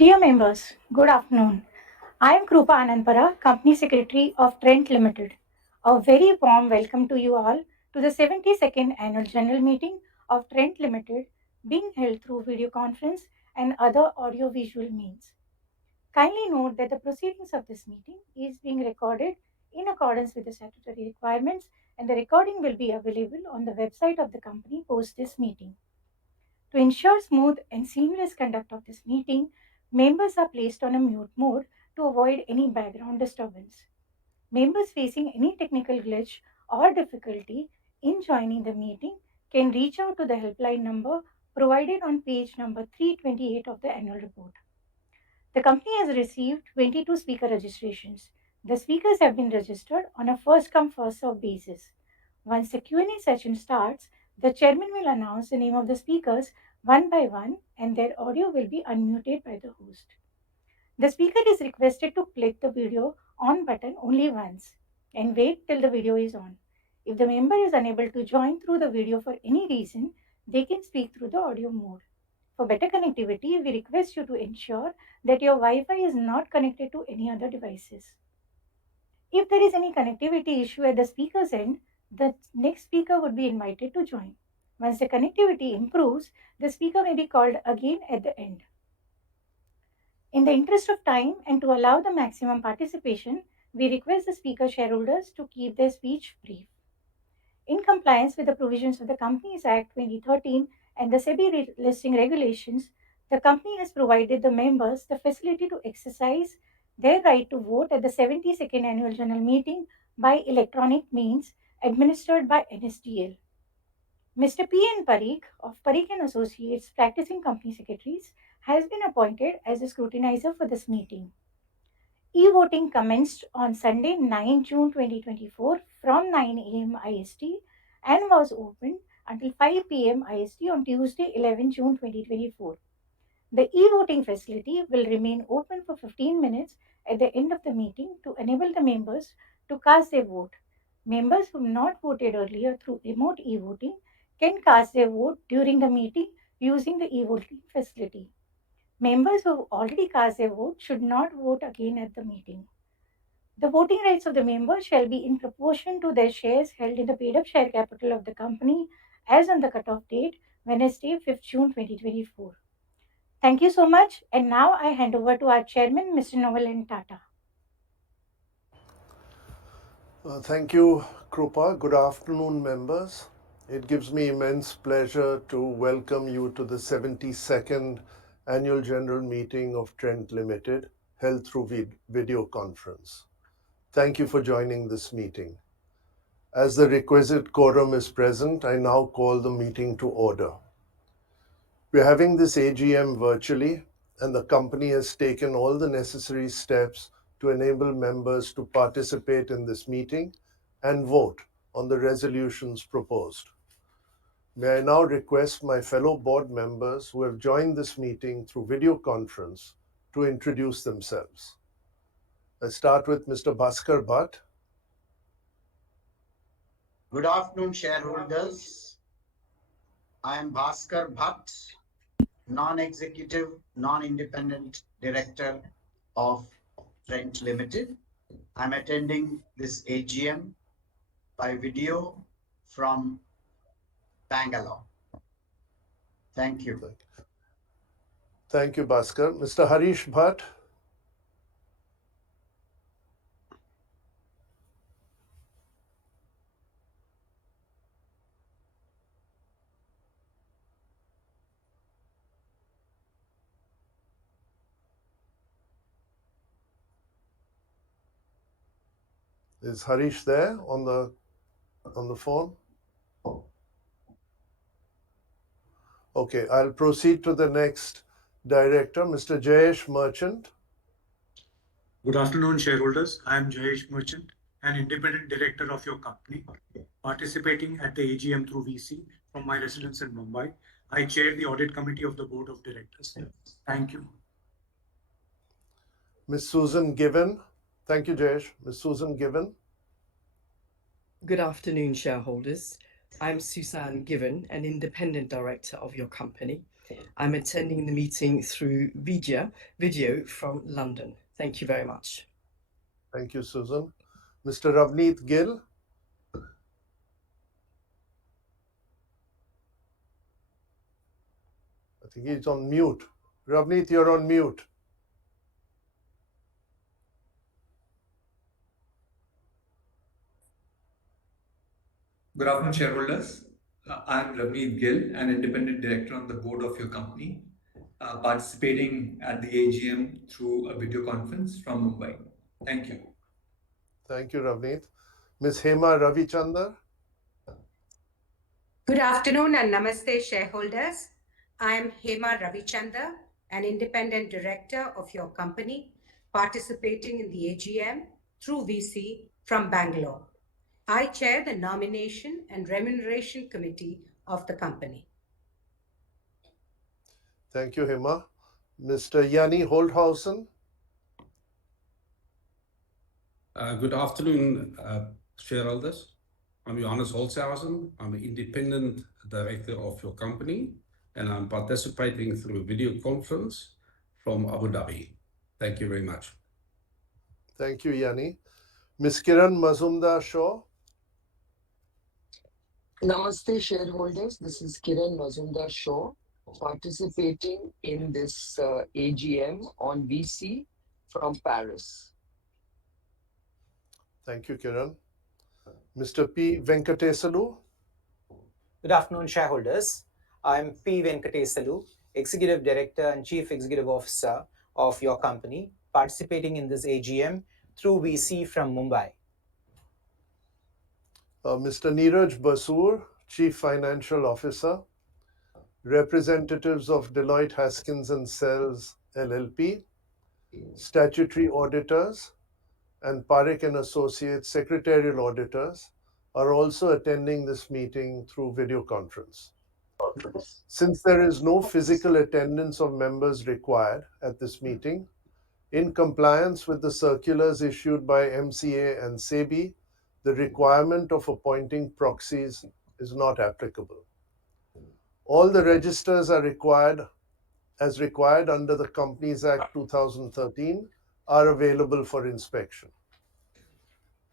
Dear members, good afternoon. I am Krupa Anandpara, Company Secretary of Trent Limited. A very warm welcome to you all to the 72nd Annual General Meeting of Trent Limited being held through video conference and other audio-visual means. Kindly note that the proceedings of this meeting is being recorded in accordance with the statutory requirements and the recording will be available on the website of the company post this meeting. To ensure smooth and seamless conduct of this meeting, members are placed on a mute mode to avoid any background disturbance. Members facing any technical glitch or difficulty in joining the meeting can reach out to the helpline number provided on page number 328 of the annual report. The company has received 22 speaker registrations. The speakers have been registered on a first come first served basis. Once the Q&A session starts, the chairman will announce the name of the speakers one by one and their audio will be unmuted by the host. The speaker is requested to click the video on button only once and wait till the video is on. If the member is unable to join through the video for any reason, they can speak through the audio mode. For better connectivity, we request you to ensure that your Wi-Fi is not connected to any other devices. If there is any connectivity issue at the speaker's end, the next speaker would be invited to join. Once the connectivity improves, the speaker may be called again at the end. In the interest of time and to allow the maximum participation, we request the speaker shareholders to keep their speech brief. In compliance with the provisions of the Companies Act 2013 and the SEBI listing regulations, the company has provided the members the facility to exercise their right to vote at the 72nd Annual General Meeting by electronic means administered by NSDL. Mr. P. N. Parikh of Parikh and Associates, practicing company secretaries, has been appointed as a scrutinizer for this meeting. E-voting commenced on Sunday, 9 June 2024 from 9 a.m. IST and was opened until 5 p.m. IST on Tuesday, 11 June 2024. The e-voting facility will remain open for 15 minutes at the end of the meeting to enable the members to cast their vote. Members who have not voted earlier through remote e-voting can cast their vote during the meeting using the e-voting facility. Members who have already cast their vote should not vote again at the meeting. The voting rights of the members shall be in proportion to their shares held in the paid-up share capital of the company as on the cutoff date, Wednesday, 5th June 2024. Thank you so much. And now I hand over to our chairman, Mr. Novalan Tata. Thank you, Krupa. Good afternoon, members. It gives me immense pleasure to welcome you to the 72nd Annual General Meeting of Trent Limited, held through video conference. Thank you for joining this meeting. As the requisite quorum is present, I now call the meeting to order. We're having this AGM virtually, and the company has taken all the necessary steps to enable members to participate in this meeting and vote on the resolutions proposed. May I now request my fellow board members who have joined this meeting through video conference to introduce themselves. I start with Mr. Bhaskar Bhatt. Good afternoon, shareholders. I am Bhaskar Bhatt, non-executive, non-independent director of Trent Limited. I'm attending this AGM by video from Bangalore. Thank you. Thank you, Bhaskar. Mr. Harish Bhatt. Is Harish there on the phone? Okay, I'll proceed to the next director, Mr. Jayesh Merchant. Good afternoon, shareholders. I am Jayesh Merchant, an independent director of your company, participating at the AGM through VC from my residence in Mumbai. I chair the audit committee of the board of directors. Thank you. Ms. Susan Given. Thank you, Jayesh. Ms. Susan Given. Good afternoon, shareholders. I'm Susan Given, an independent director of your company. I'm attending the meeting through video from London. Thank you very much. Thank you, Susan. Mr. Ravneet Gill. I think he's on mute. Ravneet, you're on mute. Good afternoon, shareholders. I'm Ravneet Gill, an independent director on the board of your company, participating at the AGM through a video conference from Mumbai. Thank you. Thank you, Ravneet. Ms. Hema Ravichander. Good afternoon and namaste, shareholders. I am Hema Ravichander, an independent director of your company, participating in the AGM through VC from Bangalore. I chair the Nomination and Remuneration Committee of the company. Thank you, Hema. Mr. Yanni Holthausen. Good afternoon, shareholders. I'm Johannes Holzhausen. I'm an independent director of your company, and I'm participating through a video conference from Abu Dhabi. Thank you very much. Thank you, Yanni. Ms. Kiran Mazumdar-Shaw. Namaste, shareholders. This is Kiran Mazumdar-Shaw, participating in this AGM on VC from Paris. Thank you, Kiran. Mr. P. Venkatesalu. Good afternoon, shareholders. I'm P. Venkatesalu, Executive Director and Chief Executive Officer of your company, participating in this AGM through VC from Mumbai. Mr. Neeraj Basoor, Chief Financial Officer. Representatives of Deloitte Haskins & Sells LLP, statutory auditors, and Parekh & Associates secretarial auditors are also attending this meeting through video conference. Since there is no physical attendance of members required at this meeting, in compliance with the circulars issued by MCA and SEBI, the requirement of appointing proxies is not applicable. All the registers are required under the Companies Act 2013 are available for inspection.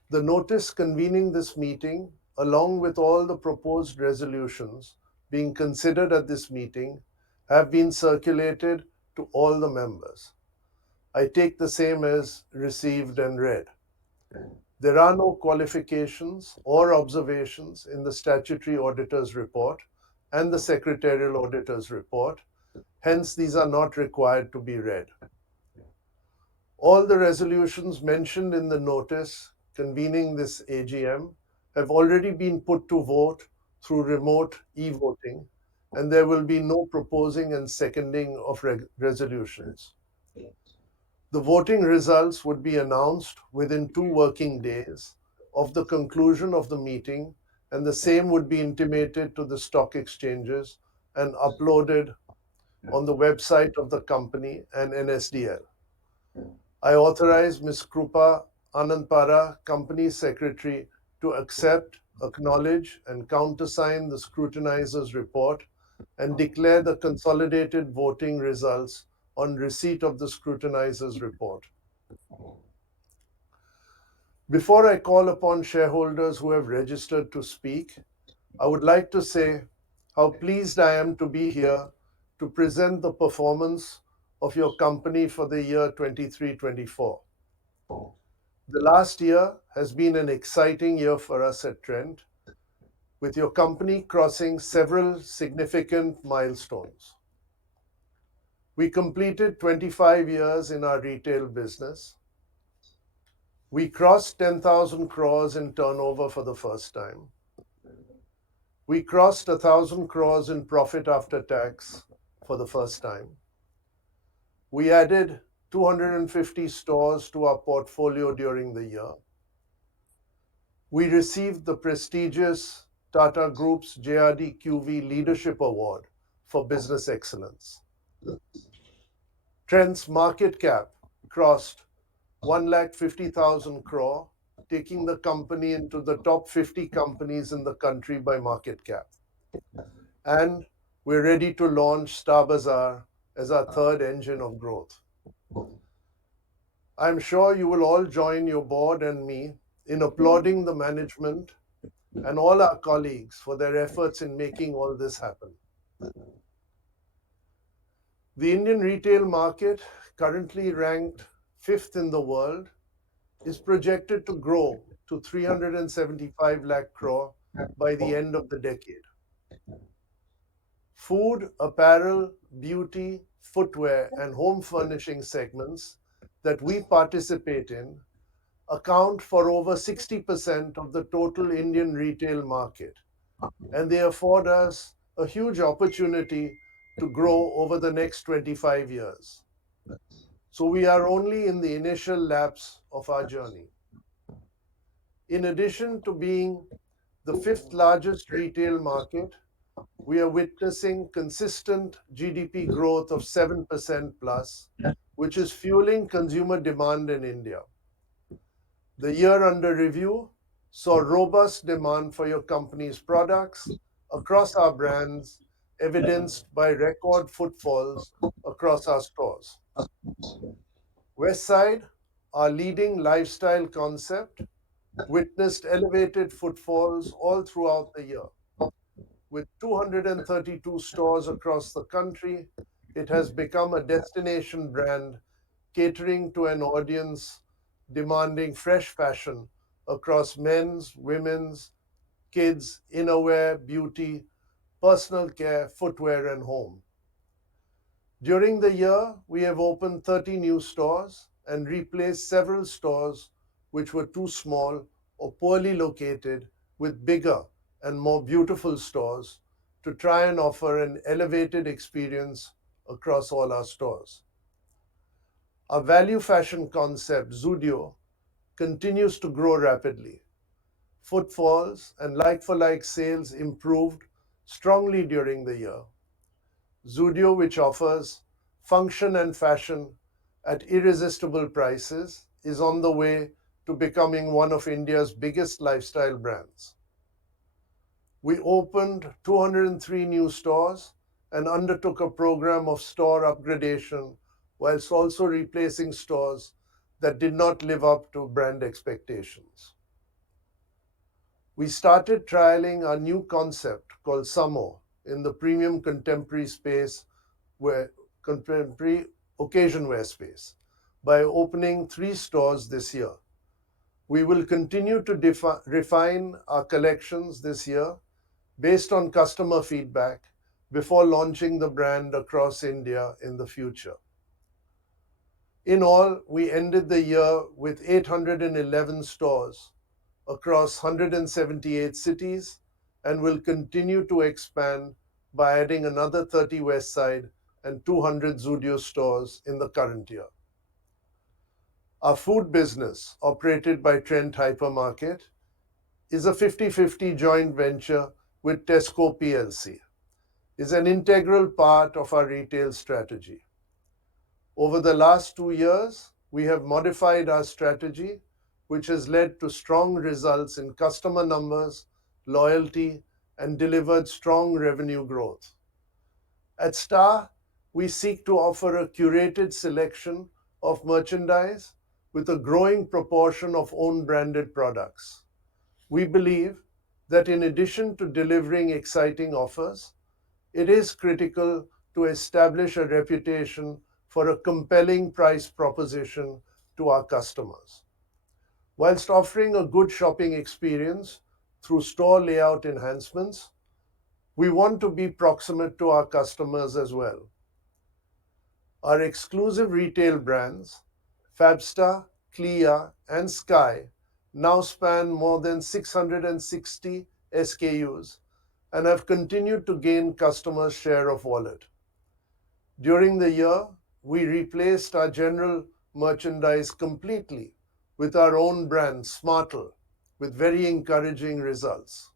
The notice convening this meeting, along with all the proposed resolutions being considered at this meeting, have been circulated to all the members. I take the same as received and read. There are no qualifications or observations in the statutory auditor's report and the secretarial auditor's report. Hence, these are not required to be read. All the resolutions mentioned in the notice convening this AGM have already been put to vote through remote e-voting, and there will be no proposing and seconding of resolutions. The voting results would be announced within 2 working days of the conclusion of the meeting, and the same would be intimated to the stock exchanges and uploaded on the website of the company and NSDL. I authorize Ms. Krupa Anandpara, Company Secretary, to accept, acknowledge, and countersign the scrutinizer's report and declare the consolidated voting results on receipt of the scrutinizer's report. Before I call upon shareholders who have registered to speak, I would like to say how pleased I am to be here to present the performance of your company for the year 23-24. The last year has been an exciting year for us at Trent, with your company crossing several significant milestones. We completed 25 years in our retail business. We crossed 10,000 crores in turnover for the first time. We crossed 1,000 crores in profit after tax for the first time. We added 250 stores to our portfolio during the year. We received the prestigious Tata Group's JRD QV Leadership Award for Business Excellence. Trent's market cap crossed 150,000 crore, taking the company into the top 50 companies in the country by market cap. And we're ready to launch Star Bazaar as our third engine of growth. I'm sure you will all join your board and me in applauding the management and all our colleagues for their efforts in making all this happen. The Indian retail market, currently ranked 5th in the world, is projected to grow to 375 lakh crore by the end of the decade. Food, apparel, beauty, footwear, and home furnishing segments that we participate in account for over 60% of the total Indian retail market, and they afford us a huge opportunity to grow over the next 25 years. So we are only in the initial laps of our journey. In addition to being the 5th largest retail market, we are witnessing consistent GDP growth of 7% plus, which is fueling consumer demand in India. The year under review saw robust demand for your company's products across our brands, evidenced by record footfalls across our stores. Westside, our leading lifestyle concept, witnessed elevated footfalls all throughout the year. With 232 stores across the country, it has become a destination brand catering to an audience demanding fresh fashion across men's, women's, kids, innerwear, beauty, personal care, footwear, and home. During the year, we have opened 30 new stores and replaced several stores which were too small or poorly located with bigger and more beautiful stores to try and offer an elevated experience across all our stores. Our value fashion concept, Zudio, continues to grow rapidly. Footfalls and like-for-like sales improved strongly during the year. Zudio, which offers function and fashion at irresistible prices, is on the way to becoming one of India's biggest lifestyle brands. We opened 203 new stores and undertook a program of store upgradation whilst also replacing stores that did not live up to brand expectations. We started trialing our new concept called Samo in the premium contemporary space, where contemporary occasion wear space, by opening 3 stores this year. We will continue to refine our collections this year based on customer feedback before launching the brand across India in the future. In all, we ended the year with 811 stores across 178 cities and will continue to expand by adding another 30 Westside and 200 Zudio stores in the current year. Our food business, operated by Trent Hypermarket, is a 50-50 joint venture with Tesco PLC, is an integral part of our retail strategy. Over the last 2 years, we have modified our strategy, which has led to strong results in customer numbers, loyalty, and delivered strong revenue growth. At Star, we seek to offer a curated selection of merchandise with a growing proportion of own branded products. We believe that in addition to delivering exciting offers, it is critical to establish a reputation for a compelling price proposition to our customers. Whilst offering a good shopping experience through store layout enhancements, we want to be proximate to our customers as well. Our exclusive retail brands, Fabsta, Clea, and Sky, now span more than 660 SKUs and have continued to gain customers' share of wallet. During the year, we replaced our general merchandise completely with our own brand, Smartle, with very encouraging results.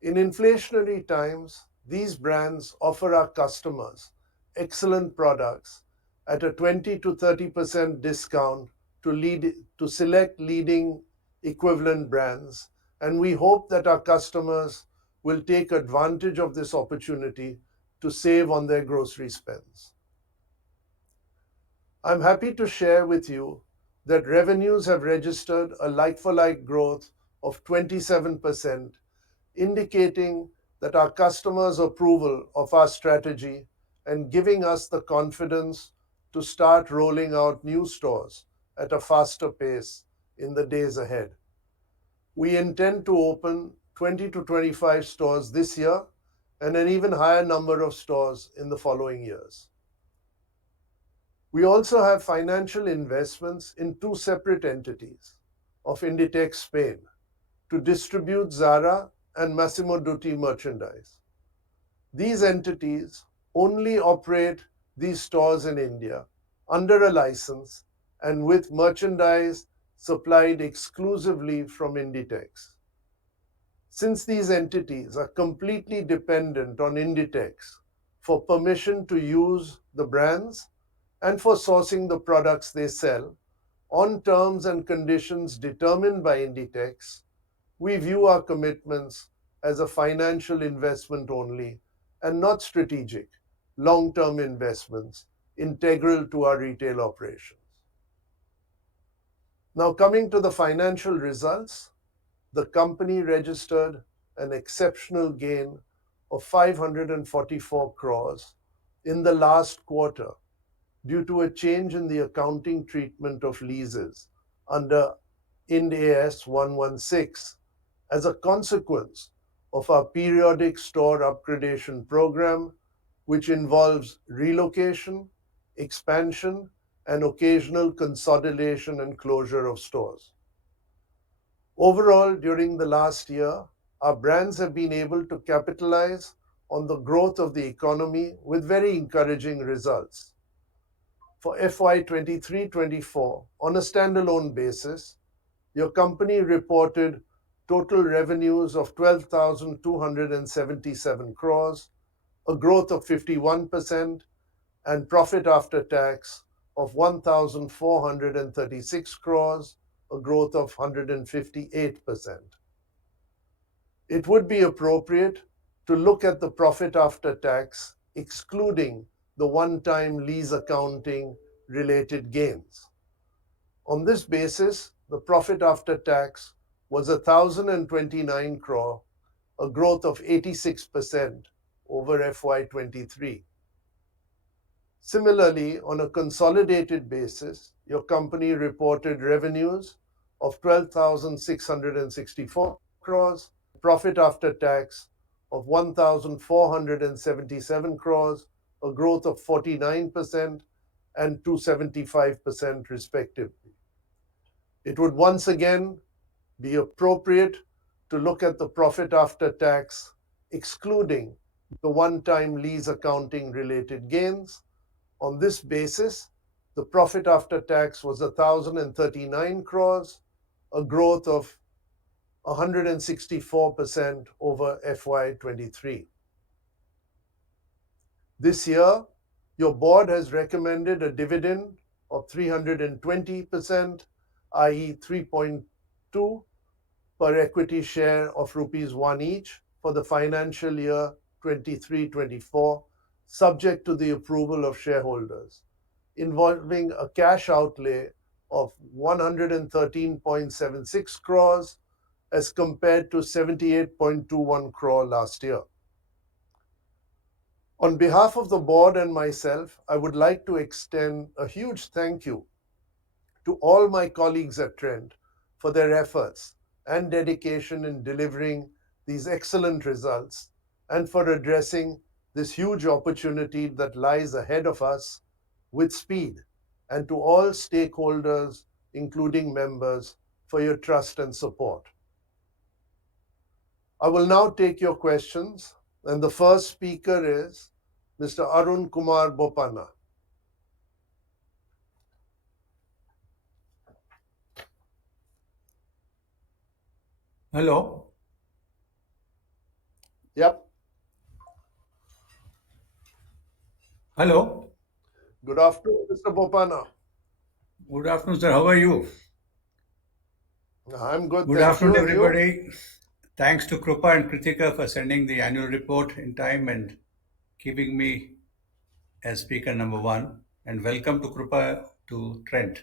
In inflationary times, these brands offer our customers excellent products at a 20 to 30% discount to select leading equivalent brands, and we hope that our customers will take advantage of this opportunity to save on their grocery spends. I'm happy to share with you that revenues have registered a like-for-like growth of 27%, indicating that our customers' approval of our strategy and giving us the confidence to start rolling out new stores at a faster pace in the days ahead. We intend to open 20 to 25 stores this year and an even higher number of stores in the following years. We also have financial investments in two separate entities of Inditex Spain to distribute Zara and Massimo Dutti merchandise. These entities only operate these stores in India under a license and with merchandise supplied exclusively from Inditex. Since these entities are completely dependent on Inditex for permission to use the brands and for sourcing the products they sell on terms and conditions determined by Inditex, we view our commitments as a financial investment only and not strategic, long-term investments integral to our retail operations. Now, coming to the financial results, the company registered an exceptional gain of 544 crores in the last quarter due to a change in the accounting treatment of leases under Ind AS 116 as a consequence of our periodic store upgradation program, which involves relocation, expansion, and occasional consolidation and closure of stores. Overall, during the last year, our brands have been able to capitalize on the growth of the economy with very encouraging results. For FY 23-24, on a standalone basis, your company reported total revenues of 12,277 crores, a growth of 51%, and profit after tax of 1,436 crores, a growth of 158%. It would be appropriate to look at the profit after tax, excluding the one-time lease accounting related gains. On this basis, the profit after tax was 1,029 crore, a growth of 86% over FY23. Similarly, on a consolidated basis, your company reported revenues of 12,664 crores, profit after tax of 1,477 crores, a growth of 49% and 275% respectively. It would once again be appropriate to look at the profit after tax, excluding the one-time lease accounting related gains. On this basis, the profit after tax was 1,039 crores, a growth of 164% over FY23. This year, your board has recommended a dividend of 320%, i.e. 3.2 per equity share of rupees 1 each for the financial year 23-24, subject to the approval of shareholders, involving a cash outlay of 113.76 crores as compared to 78.21 crore last year. On behalf of the board and myself, I would like to extend a huge thank you to all my colleagues at Trent for their efforts and dedication in delivering these excellent results and for addressing this huge opportunity that lies ahead of us with speed, and to all stakeholders, including members, for your trust and support. I will now take your questions, and the first speaker is Mr. Arun Kumar Bopanna. Hello. Yep. Hello. Good afternoon, Mr. Bopanna. Good afternoon, sir. How are you? I'm good, Good thank afternoon, you. And you? everybody. Thanks to Krupa and Kritika for sending the annual report in time and keeping me as speaker number one. And welcome to Krupa to Trent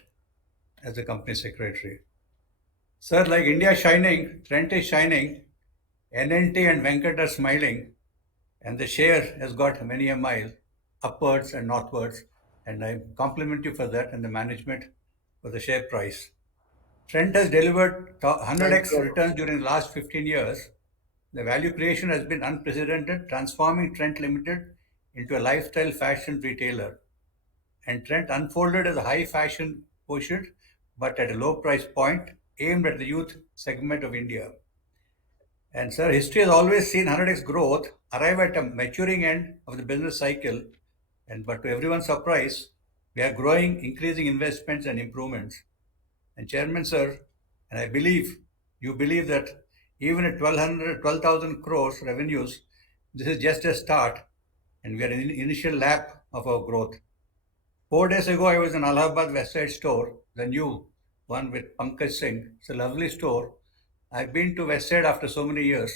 as the company secretary. Sir, like India shining, Trent is shining, NNT and Venkat are smiling, and the share has got many a mile upwards and northwards. And I compliment you for that and the management for the share price. Trent has delivered 100x Thank you. returns during the last 15 years. The value creation has been unprecedented, transforming Trent Limited into a lifestyle fashion retailer. And Trent unfolded as a high fashion quotient, but at a low price point, aimed at the youth segment of India. And sir, history has always seen 100x growth arrive at a maturing end of the business cycle. And but to everyone's surprise, we are growing, increasing investments and improvements. And Chairman, sir, and I believe you believe that even at 12,000 crores revenues, this is just a start, and we are in the initial lap of our growth. 4 days ago, I was in Allahabad West Side store, the new one with Pankaj Singh. It's a lovely store. I've been to West Side after so many years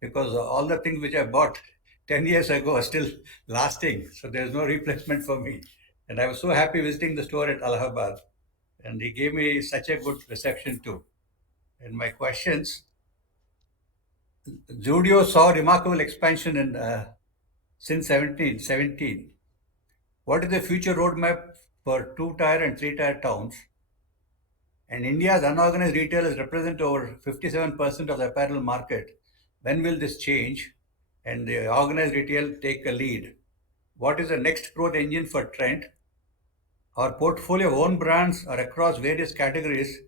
because all the things which I bought 10 years ago are still lasting. So there's no replacement for me. And I was so happy visiting the store at Allahabad. And he gave me such a good reception too. And my questions, Zudio saw remarkable expansion in since 1717. What is the future roadmap for two-tier and three-tier towns? And India's unorganized retailers represent over 57% of the apparel market. When will this change and the organized retail take a lead? What is the next growth engine for Trent? Our portfolio of own brands are across various categories.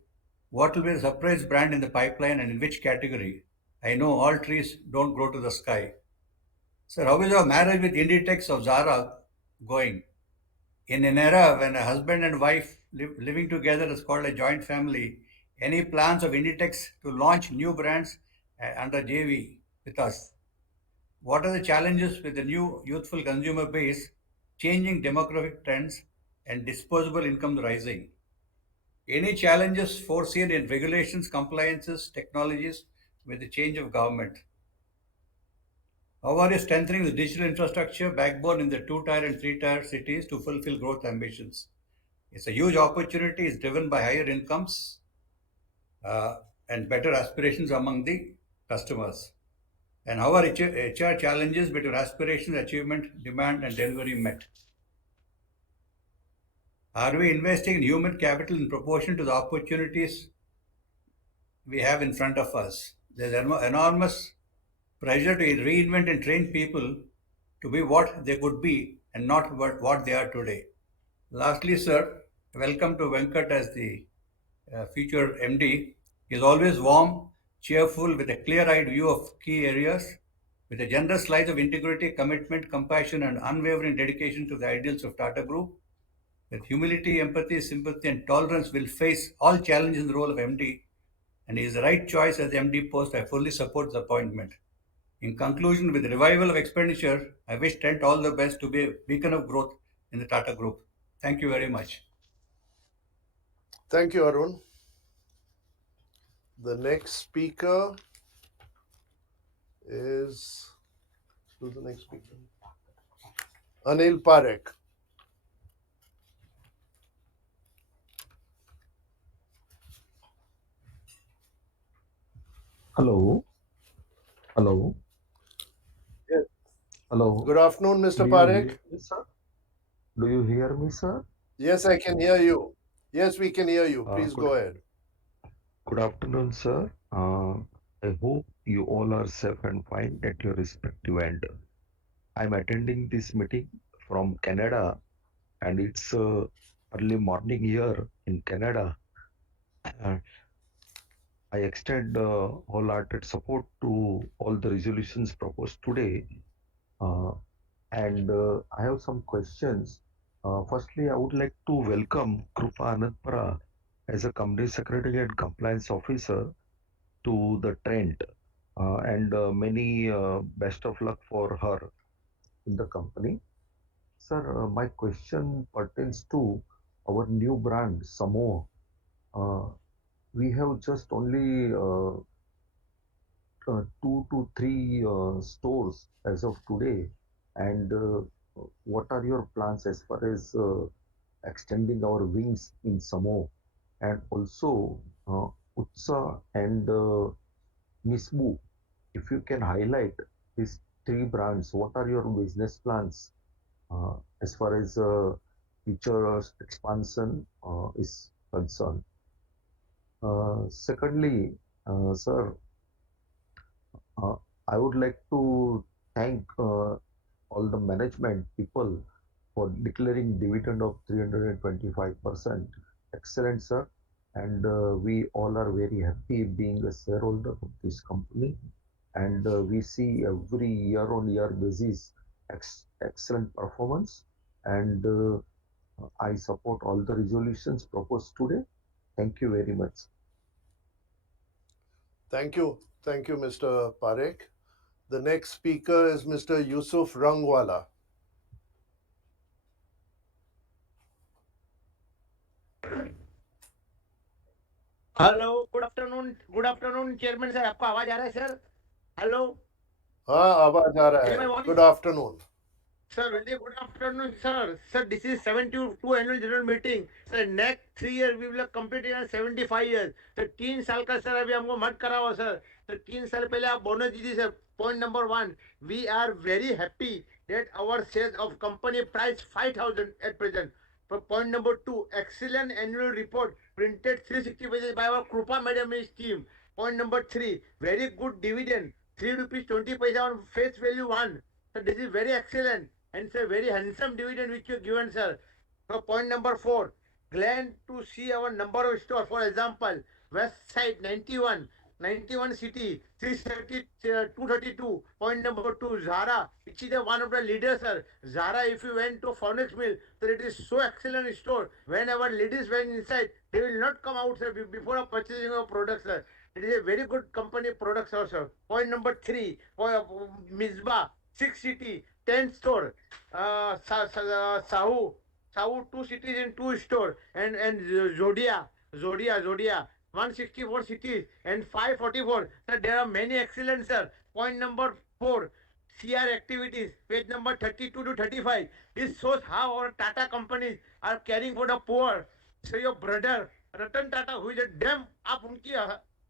What will be the surprise brand in the pipeline and in which category? I know all trees don't grow to the sky. Sir, how is your marriage with Inditex of Zara going? In an era when a husband and wife living together is called a joint family, any plans of Inditex to launch new brands under JV with us? What are the challenges with the new youthful consumer base, changing demographic trends, and disposable income rising? Any challenges foreseen in regulations, compliances, technologies with the change of government? How are you strengthening the digital infrastructure backbone in the two-tier and three-tier cities to fulfill growth ambitions? It's a huge opportunity. It's driven by higher incomes uh, and better aspirations among the customers. And how are HR challenges between aspirations, achievement, demand, and delivery met? Are we investing in human capital in proportion to the opportunities we have in front of us? There's enormous pressure to reinvent and train people to be what they could be and not what they are today. Lastly, sir, welcome to Venkat as the future MD. He is always warm, cheerful, with a clear eyed view of key areas, with a generous slice of integrity, commitment, compassion, and unwavering dedication to the ideals of Tata Group. With humility, empathy, sympathy, and tolerance, will face all challenges in the role of MD, and he is the right choice as the MD post. I fully support the appointment. In conclusion, with the revival of expenditure, I wish Trent all the best to be a beacon of growth in the Tata Group. Thank you very much. Thank you, Arun. The next speaker is, who's the next speaker? Anil Parekh. Hello. Hello. Yes. Hello. Good afternoon, Mr. Do you Parekh. hear me, sir? Do you hear me, sir? Yes, I can hear you. Yes, we can hear you. Please Good, go ahead. good afternoon, sir. I hope you all are safe and fine at your respective end. I'm attending this meeting from Canada, and it's early morning here in Canada. Uh, I extend wholehearted support to all the resolutions proposed today. Uh, and I have some questions. Firstly, I would like to welcome Krupa Anandpara as a company secretary and compliance officer to the Trent, and many best of luck for her in the company. Sir, my question pertains to our new brand, Samo. Uh, we have just only 2 to 3 stores as of today? And what are your plans as far as extending our wings in Samo? And also, Utsa and Misbu, if you can highlight these three brands, what are your business plans as far as future expansion is concerned? Secondly, sir, uh, I would like to thank all the management people for declaring dividend of 325%. Excellent, sir. And we all are very happy being a shareholder of this company. And we see every year on year basis excellent performance. And I support all the resolutions proposed today. Thank you very much. Thank you. Thank you, Mr. Parekh. The next speaker is Mr. Yusuf Rangwala. Hello good afternoon chairman sir आपको आवाज आ रहा है sir hello हाँ आवाज आ रहा है good afternoon Sir, very good afternoon, sir. Sir, this is 72 annual general meeting. Sir, next 3 years we will complete in 75 years. Sir, 3 साल का सर अभी हमको मत कराओ सर. Sir, 3 साल पहले आप बोनस दी थी sir. Point number one, we are very happy that our shares of company price 5,000 at present. For point number two, excellent annual report printed 360 pages by our Krupa Madam and his team. Point number three, very good dividend, 3 rupees 20 paisa on face value 1. So this is very excellent and it's a very handsome dividend which you given, sir. So point number four, glad to see our number of stores. For example, West Side 91 City, 232. Point number two, Zara, which is one of the leaders, sir. Zara, if you went to Phoenix Mill, so it is so excellent store. Whenever ladies went inside, they will not come out, sir, before purchasing our products, sir. It is a very good company products also. Point number three, Mizba, 6 city, 10 store. Sahu, 2 cities in 2 store. And Zodia, 164 cities and 544. Sir, there are many excellent, sir. Point number 4, CR activities, page number 32 to 35. This shows how our Tata companies are caring for the poor. So your brother, Ratan Tata, who is a damn,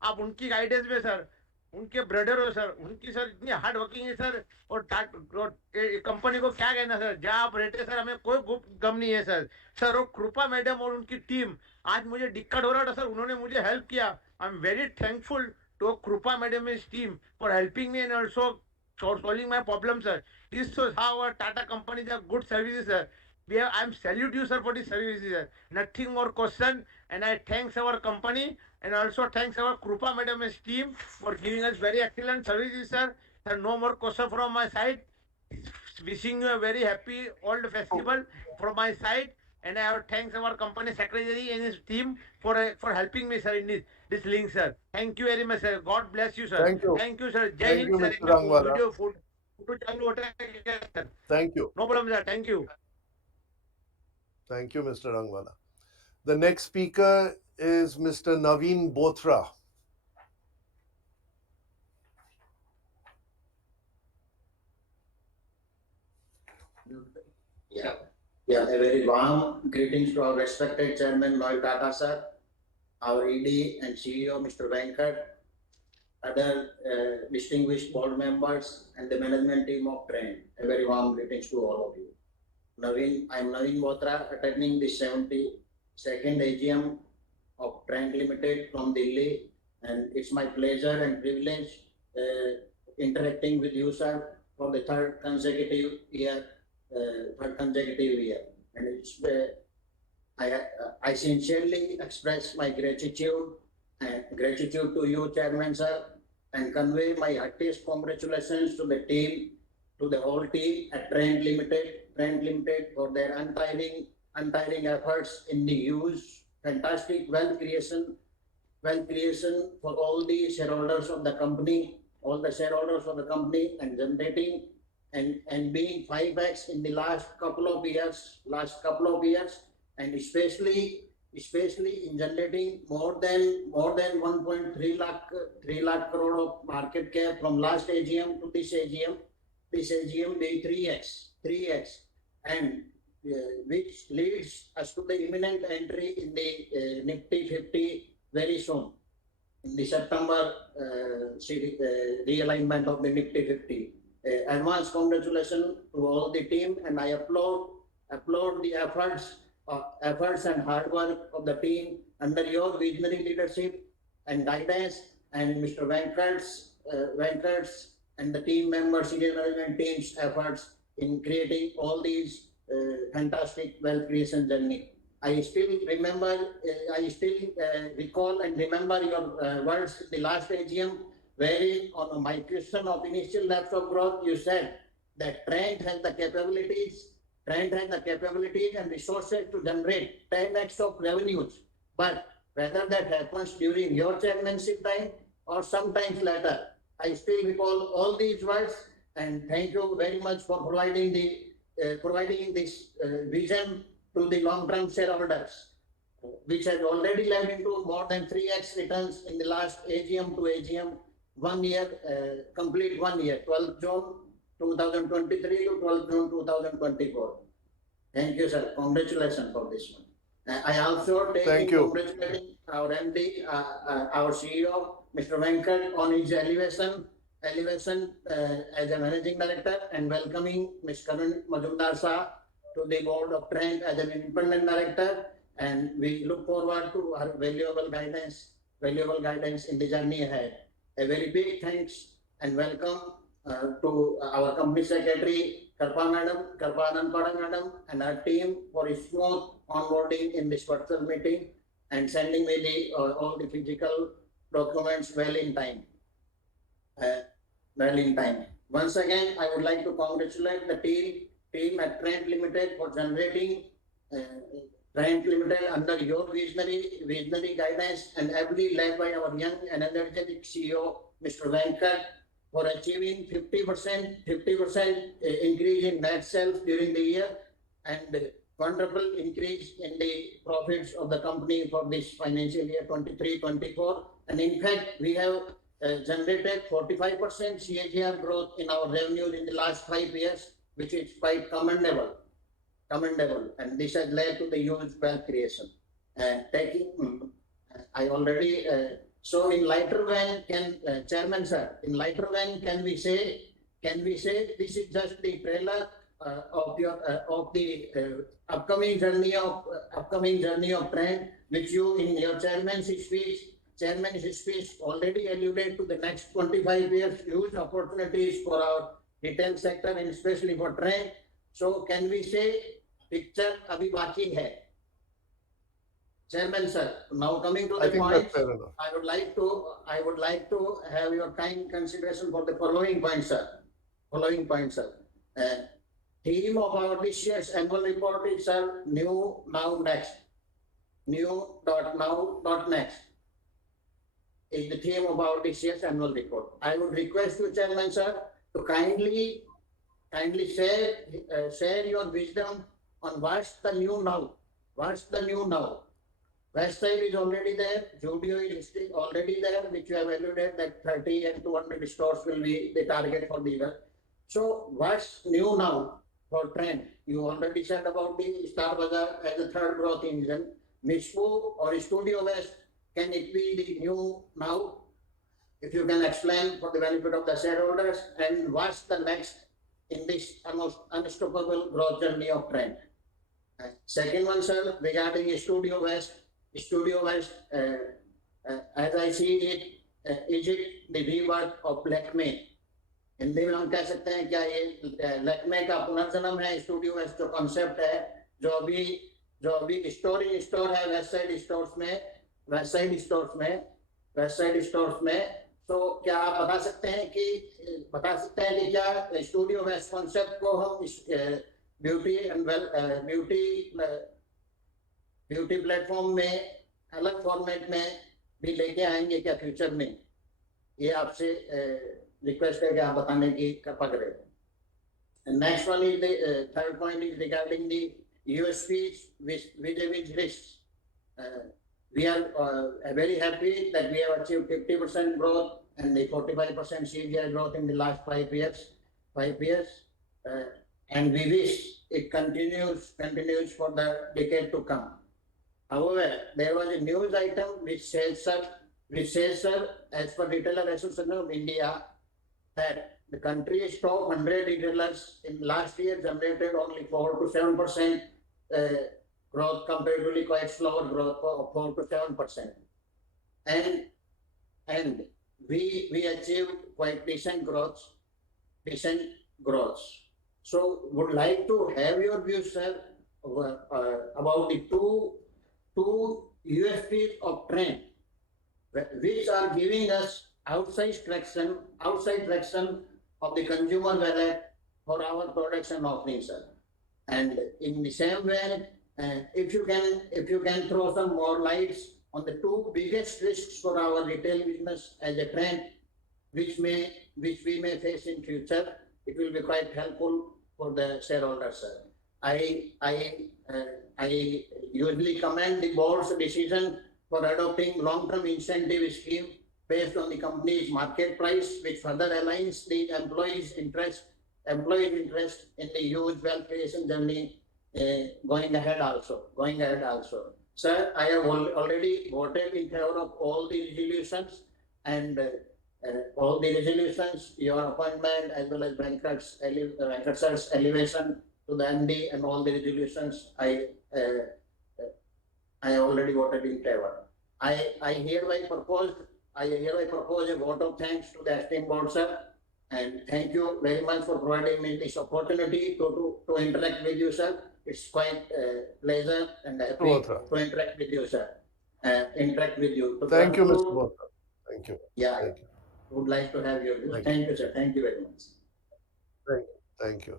आप उनकी guidance में sir उनके brother हो sir उनकी sir इतनी hard working है sir और company को क्या कहना सर जहाँ आप रहते सर हमें कोई गम नहीं है सर सर वो कृपा मैडम और उनकी टीम आज मुझे दिक्कत हो रहा था सर उन्होंने मुझे हेल्प किया I am very thankful to Kripa madam is team for helping me and also solving my problem, sir. This shows how our Tata companies are good services, sir. I am salute you, sir, for these services, sir. Nothing more question, and I thanks our company and also thanks our Krupa Madam's team for giving us very excellent services, sir. Sir, no more question from my side. Wishing you a very happy old festival from my side. And I have thanks our company secretary and his team for helping me, sir, in this link, sir. Thank you very much, sir. God bless you, sir. Thank you, sir. Jai Thank Hind, you, sir. Mr. Rangwala. Video photo चालू होता है क्या, sir? Thank you. No problem, sir. Thank you. Thank you, Mr. Rangwala. The next speaker is Mr. Naveen Bothra. A very warm greetings to our respected Chairman Noel Tata sir, our ED and CEO Mr. Venkat, other distinguished board members and the management team of Trent. A very warm greetings to all of you. I am Naveen Bothra, attending the 72nd AGM of Trent Limited from Delhi, and it's my pleasure and privilege interacting with you, sir, for the third consecutive year. And it's I sincerely express my gratitude to you, Chairman sir, and convey my heartiest congratulations to the team, to the whole team at Trent Limited for their untiring efforts in the huge, fantastic wealth creation for all the shareholders of the company, and generating and being 5x in the last couple of years, and especially especially in generating more than 1.3 lakh crore of market cap from last AGM to this AGM. This AGM be 3x, and which leads us to the imminent entry in the Nifty 50 very soon, in the September realignment of the Nifty 50. Advance congratulations to all the team, and I applaud the efforts and hard work of the team under your visionary leadership and guidance, and Mr. Venkat's and the team members, senior management team's efforts in creating all these fantastic wealth creation journey. I still recall and remember your words in the last AGM, wherein on my question of initial laps of growth, you said that Trent has the capabilities and resources to generate 10x of revenues. But whether that happens during your chairmanship time or sometimes later, I still recall all these words, and thank you very much for providing this vision to the long-term shareholders, which has already led into more than 3x returns in the last AGM to AGM, 1 year, complete 1 year, 12th June 2023 to 12th June 2024. Thank you, sir. Congratulations for this one. I also congratulating our MD, our CEO, Mr. Venkat, on his elevation as a managing director, and welcoming Ms. Karan Majumdar Shah to the board of Trent as an independent director. And we look forward to her valuable guidance in the journey ahead. A very big thanks and welcome to our company secretary, Karpa Anandpara madam, and our team for a smooth onboarding in this virtual meeting and sending me all the physical documents well in time. Once again, I would like to congratulate the team at Trent Limited for generating Trent Limited under your visionary guidance, and ably led by our young and energetic CEO, Mr. Venkat, for achieving 50% increase in net sales during the year, and wonderful increase in the profits of the company for this financial year 23-24. And in fact, we have generated 45% CAGR growth in our revenues in the last 5 years, which is quite commendable. And this has led to the huge wealth creation. I already so in lighter vein, Chairman sir, in lighter vein, can we say this is just the trailer of the upcoming journey of Trent, which you in your chairman's speech already alluded to the next 25 years huge opportunities for our retail sector and especially for Trent. So can we say picture abhi baki hai? Chairman sir, now coming to the point, I would like to have your kind consideration for the following point, sir. Theme of our this year's annual report is, sir, new next is the theme of our this year's annual report. I would request you, Chairman sir, to kindly share your wisdom on what's the new now. Westside is already there, Judio is already there, which you have alluded that 30 and 200 stores will be the target for the year. So what's new now for Trent? You already said about the Star Bazaar as a third growth engine. Mishpu or Studio West, can it be the new now? If you can explain for the benefit of the shareholders, and what's the next in this almost unstoppable growth journey of Trent? Second one, sir, regarding Studio West, as I see it, is it the rebirth of Lakme? Hindi में हम कह सकते हैं क्या ये लैक्मे का पुनर्जन्म है? स्टूडियो वेस्ट जो कॉन्सेप्ट है, जो अभी स्टोर है वेस्ट साइड स्टोर्स में, तो क्या आप बता सकते हैं कि क्या स्टूडियो वेस्ट कॉन्सेप्ट को हम ब्यूटी प्लेटफॉर्म में अलग फॉर्मेट में भी लेके आएंगे क्या फ्यूचर में? ये आपसे रिक्वेस्ट है कि आप बताने की कृपा करें. Next one is the third point is regarding the USPs vis-a-vis risks. we are very happy that we have achieved 50% growth and the 45% CAGR growth in the last 5 years. 5 years, and we wish it continues for the decade to come. However, there was a news item which says, sir, as per Retailer Association of India, that the country's top 100 retailers in last year generated only 4 to 7% growth, comparatively quite slower growth of 4 to 7%. And we achieved quite decent growth. So would like to have your views, sir, about the two USPs of Trent, which are giving us outside traction of the consumer wallet for our products and offerings, sir. And in the same way, if you can throw some more lights on the two biggest risks for our retail business as a Trent, which we may face in future, it will be quite helpful for the shareholders, sir. I usually commend the board's decision for adopting long-term incentive scheme based on the company's market price, which further aligns the employees' interest in the huge wealth creation journey going ahead also. Sir, I have already voted in favor of all the resolutions, and all the resolutions, your appointment as well as Venkat's elevation to the MD, and all the resolutions I already voted in favor. I hereby propose a vote of thanks to the esteemed board, sir, and thank you very much for providing me this opportunity to interact with you, sir. It's quite pleasure and happy to interact with you, sir. Interact with you. Thank you, Mr. Bothra. Thank you. Yeah. Thank you. Would like to have your views. Thank you, sir. Thank you very much. Thank you.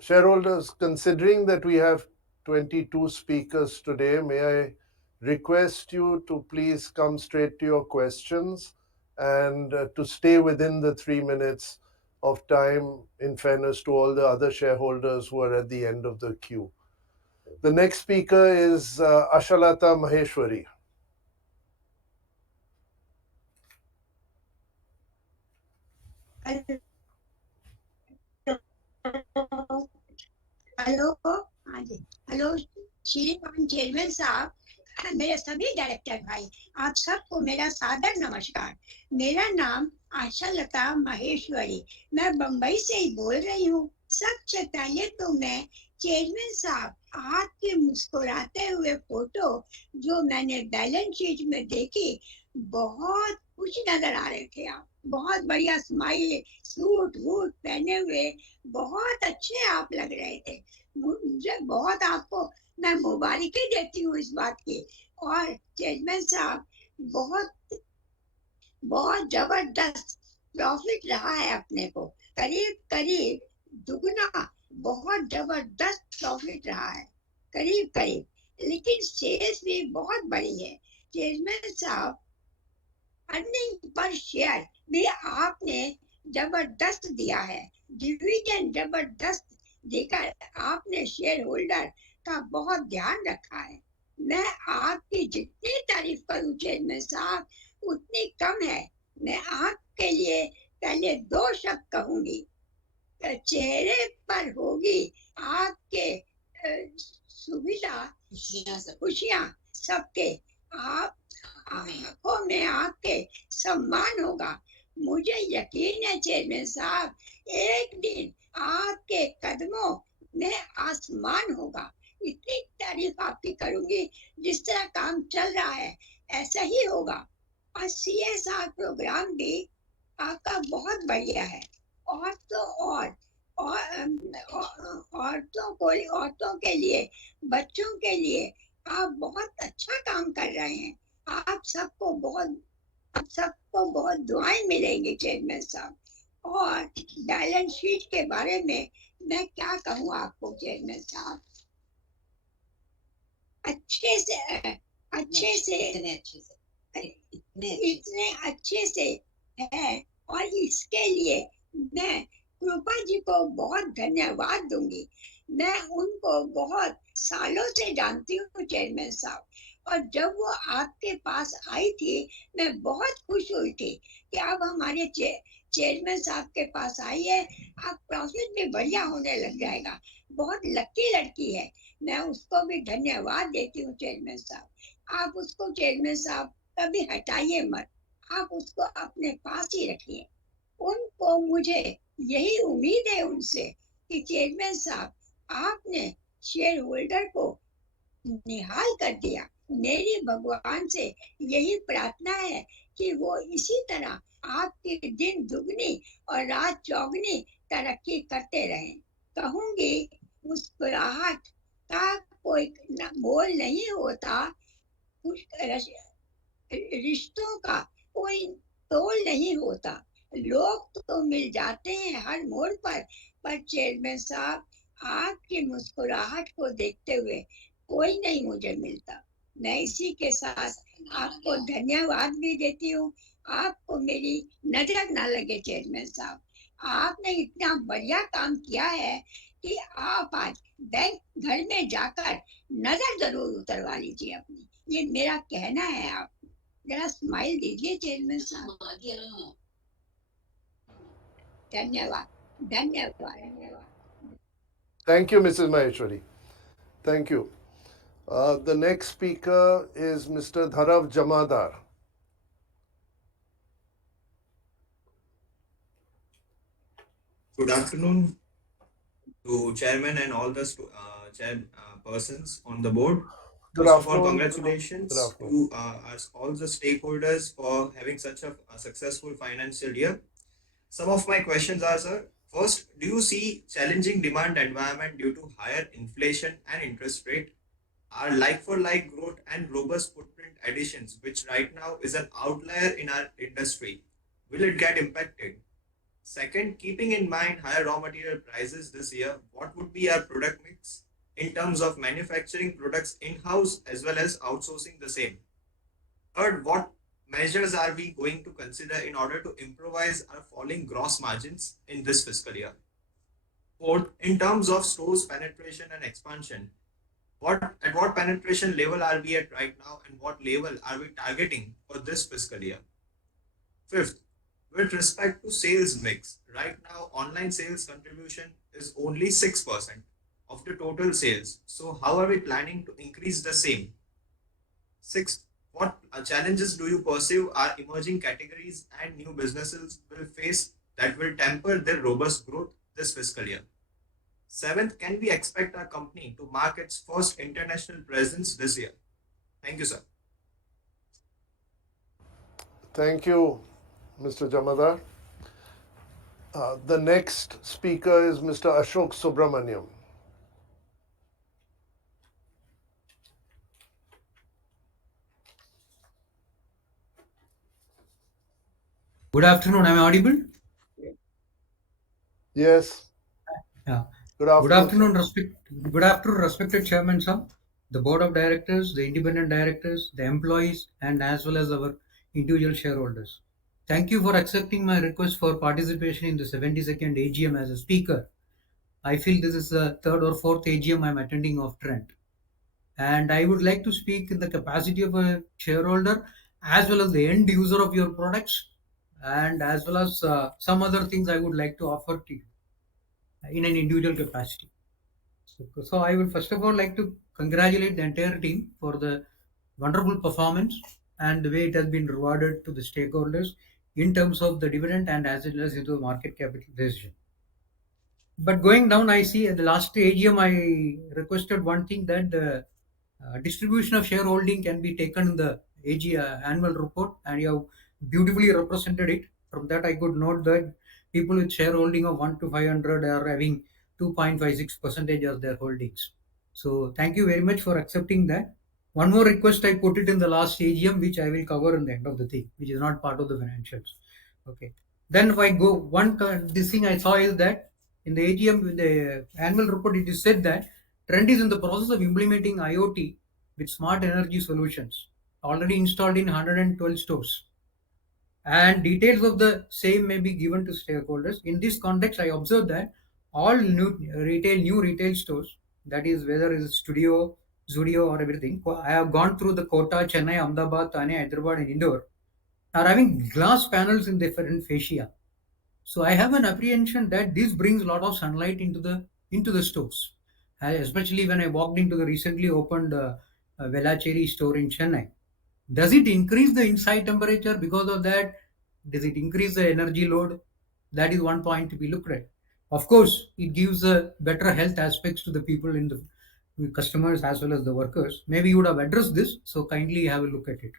Shareholders, considering that we have 22 speakers today, may I request you to please come straight to your questions and to stay within the 3 minutes of time, in fairness to all the other shareholders who are at the end of the queue. The next speaker is Ashalata Maheshwari. Hello श्रीमान chairman साहब, मेरे सभी director भाई, आप सबको मेरा सादर नमस्कार। मेरा नाम आशा लता महेश्वरी, मैं बम्बई से ही बोल रही हूँ। सबसे पहले तो मैं चेयरमैन साहब, आपके मुस्कुराते हुए फोटो जो मैंने बैलेंस शीट में देखी, बहुत खुश नजर आ रहे थे आप। बहुत बढ़िया स्माइल, सूट वूट पहने हुए बहुत अच्छे आप लग रहे थे। मुझे बहुत आपको मैं मुबारकी देती हूँ इस बात की। और चेयरमैन साहब, बहुत जबरदस्त प्रॉफिट रहा है अपने को, करीब दुगना, बहुत जबरदस्त प्रॉफिट रहा है, करीब। लेकिन सेल्स भी बहुत बड़ी है। चेयरमैन साहब, अर्निंग पर शेयर भी आपने जबरदस्त दिया है, डिविडेंड जबरदस्त देकर आपने शेयर होल्डर का बहुत ध्यान रखा है। मैं आपकी जितनी तारीफ करूं चेयरमैन साहब, उतनी कम है। मैं आपके लिए पहले 2 शब्द कहूंगी। चेहरे पर होगी आपके सुविधा, खुशियां सबके, आप आंखों में आपके सम्मान होगा। मुझे यकीन है चेयरमैन साहब, एक दिन आपके कदमों में आसमान होगा। इतनी तारीफ आपकी करूंगी, जिस तरह काम चल रहा है ऐसा ही होगा। और CSR प्रोग्राम भी आपका बहुत बढ़िया है। औरतों के लिए, बच्चों के लिए आप बहुत अच्छा काम कर रहे हैं। आप सबको बहुत दुआएं मिलेंगी चेयरमैन साहब। और बैलेंस शीट के बारे में मैं क्या कहूँ आपको चेयरमैन साहब, इतने अच्छे से है। और इसके लिए मैं कृपा जी को बहुत धन्यवाद दूंगी। मैं उनको बहुत सालों से जानती हूँ चेयरमैन साहब, और जब वो आपके पास आई थी मैं बहुत खुश हुई थी कि अब हमारे चेयरमैन साहब के पास आई है, अब प्रॉफिट भी बढ़िया होने लग जाएगा। बहुत लकी लड़की है, मैं उसको भी धन्यवाद देती हूँ चेयरमैन साहब। आप उसको चेयरमैन साहब कभी हटाइए मत, आप उसको अपने पास ही रखिए। उनको मुझे यही उम्मीद है उनसे कि चेयरमैन साहब आपने शेयर होल्डर को निहाल कर दिया। मेरी भगवान से यही प्रार्थना है कि वो इसी तरह आपके दिन दुगनी और रात चौगनी तरक्की करते रहें। कहूंगी मुस्कुराहट का कोई मोल नहीं होता, कुछ रिश्तों का कोई तोल नहीं होता। लोग तो मिल जाते हैं हर मोड़ पर चेयरमैन साहब आपकी मुस्कुराहट को देखते हुए कोई नहीं मुझे मिलता। मैं इसी के साथ आपको धन्यवाद भी देती हूँ। आपको मेरी नजर ना लगे चेयरमैन साहब, आपने इतना बढ़िया काम किया है कि आप आज बैंक घर में जाकर नजर जरूर उतरवा लीजिए अपनी, ये मेरा कहना है। आप जरा स्माइल दीजिए चेयरमैन साहब। धन्यवाद, धन्यवाद। Thank you, Mrs. Maheshwari. Thank you. The next speaker is Mr. Dharav Jamadar. Good afternoon to chairman and all the persons on the board. Good First of all, afternoon. congratulations Good afternoon. to us, all the stakeholders for having such a successful financial year. Some of my questions are, sir. First, do you see challenging demand environment due to higher inflation and interest rate? Our like-for-like growth and robust footprint additions, which right now is an outlier in our industry, will it get impacted? Second, keeping in mind higher raw material prices this year, what would be our product mix in terms of manufacturing products in-house as well as outsourcing the same? Third, what measures are we going to consider in order to improvise our falling gross margins in this fiscal year? Fourth, in terms of stores penetration and expansion, what penetration level are we at right now and what level are we targeting for this fiscal year? Fifth, with respect to sales mix, right now online sales contribution is only 6% of the total sales. So how are we planning to increase the same? Sixth, what challenges do you perceive our emerging categories and new businesses will face that will temper their robust growth this fiscal year? Seventh, can we expect our company to mark its first international presence this year? Thank you, sir. Thank you, Mr. Jamadar. The next speaker is Mr. Ashok Subramaniam. Good afternoon. Am I audible? Yes. Yeah. Good afternoon. Good afternoon, respected chairman, sir, the board of directors, the independent directors, the employees, and as well as our individual shareholders. Thank you for accepting my request for participation in the 72nd AGM as a speaker. I feel this is the third or fourth AGM I'm attending of Trent. And I would like to speak in the capacity of a shareholder as well as the end user of your products, and as well as some other things I would like to offer to you in an individual capacity. So I would first of all like to congratulate the entire team for the wonderful performance and the way it has been rewarded to the stakeholders in terms of the dividend and as well as into the market capitalization. But going down, I see at the last AGM, I requested one thing that the distribution of shareholding can be taken in the AG annual report, and you have beautifully represented it. From that, I could note that people with shareholding of 1 to 500 are having 2.56 percentage of their holdings. So, thank you very much for accepting that. One more request I put it in the last AGM, which I will cover in the end of the thing, which is not part of the financials. Okay. Then if I go this thing I saw is that in the AGM, in the annual report, it is said that Trend is in the process of implementing IoT with smart energy solutions already installed in 112 stores. And details of the same may be given to stakeholders. In this context, I observed that all new retail stores, that is whether it's studio, Zudio or everything. I have gone through the Kota, Chennai, Ahmedabad, Thane, Hyderabad and Indore, are having glass panels in different fascia. So I have an apprehension that this brings a lot of sunlight into the stores. Especially when I walked into the recently opened Velachery store in Chennai. Does it increase the inside temperature because of that? Does it increase the energy load? That is one point to be looked at. Of course, it gives a better health aspects to the people in the customers as well as the workers. Maybe you would have addressed this, so kindly have a look at it.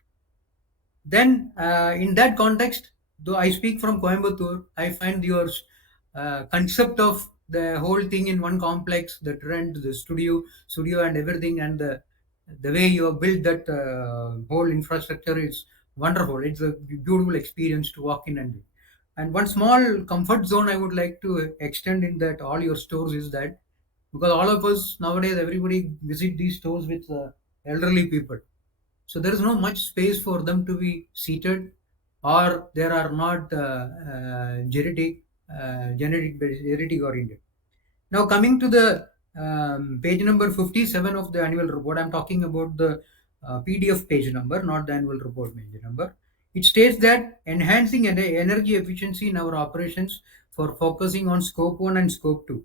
Then, in that context, though I speak from Coimbatore, I find your concept of the whole thing in one complex, the trend, the studio, and everything, and the way you have built that whole infrastructure is wonderful. It's a beautiful experience to walk in and do. And one small comfort zone I would like to extend in that all your stores is that because all of us nowadays everybody visit these stores with elderly people, so there is no much space for them to be seated, or there are not genetic oriented. Now coming to the page number 57 of the annual report, I'm talking about the PDF page number, not the annual report page number. It states that enhancing energy efficiency in our operations for focusing on scope 1 and scope 2.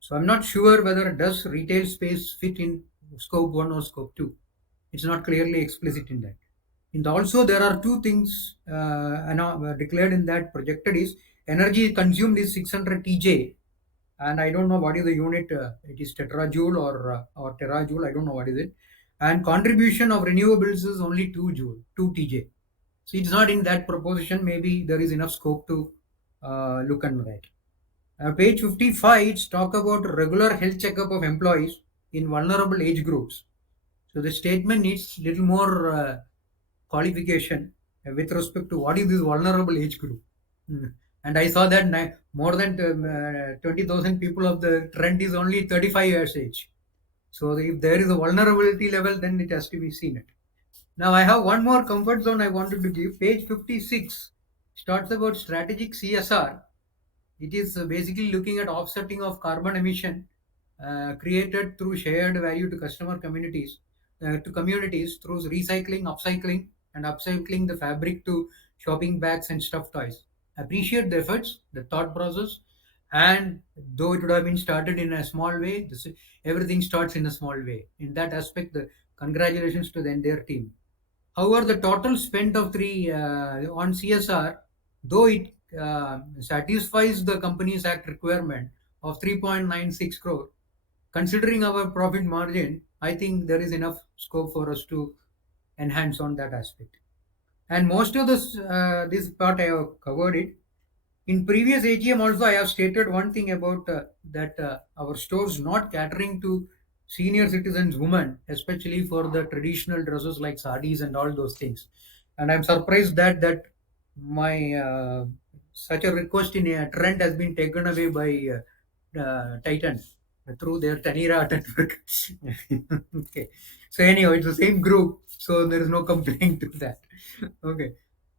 So I'm not sure whether does retail space fit in scope 1 or scope 2. It's not clearly explicit in that. And also there are two things declared in that projected is energy consumed is 600 TJ, and I don't know what is the unit. It is tetrajoule or terajoule. I don't know what is it. And contribution of renewables is only 2 TJ. So it's not in that proposition. Maybe there is enough scope to look into that. Page 55, it's talk about regular health checkup of employees in vulnerable age groups. So the statement needs little more qualification with respect to what is this vulnerable age group. And I saw that more than 20,000 people of the trend is only 35 years age. So if there is a vulnerability level, then it has to be seen it. Now I have one more comfort zone I wanted to give. Page 56 starts about strategic CSR. It is basically looking at offsetting of carbon emission created through shared value to customer communities through recycling, upcycling, and upcycling the fabric to shopping bags and stuffed toys. Appreciate the efforts, the thought process, and though it would have been started in a small way, everything starts in a small way. In that aspect, the congratulations to the entire team. However, the total spent of three on CSR, though it satisfies the Companies Act requirement of 3.96 crore, considering our profit margin, I think there is enough scope for us to enhance on that aspect. And most of this part I have covered it. In previous AGM also I have stated one thing about that our stores not catering to senior citizens women, especially for the traditional dresses like sarees and all those things. And I'm surprised that my such a request in a trend has been taken away by Titan through their Tanira network. Okay. So anyhow, it's the same group, so there is no complaint to that. Okay.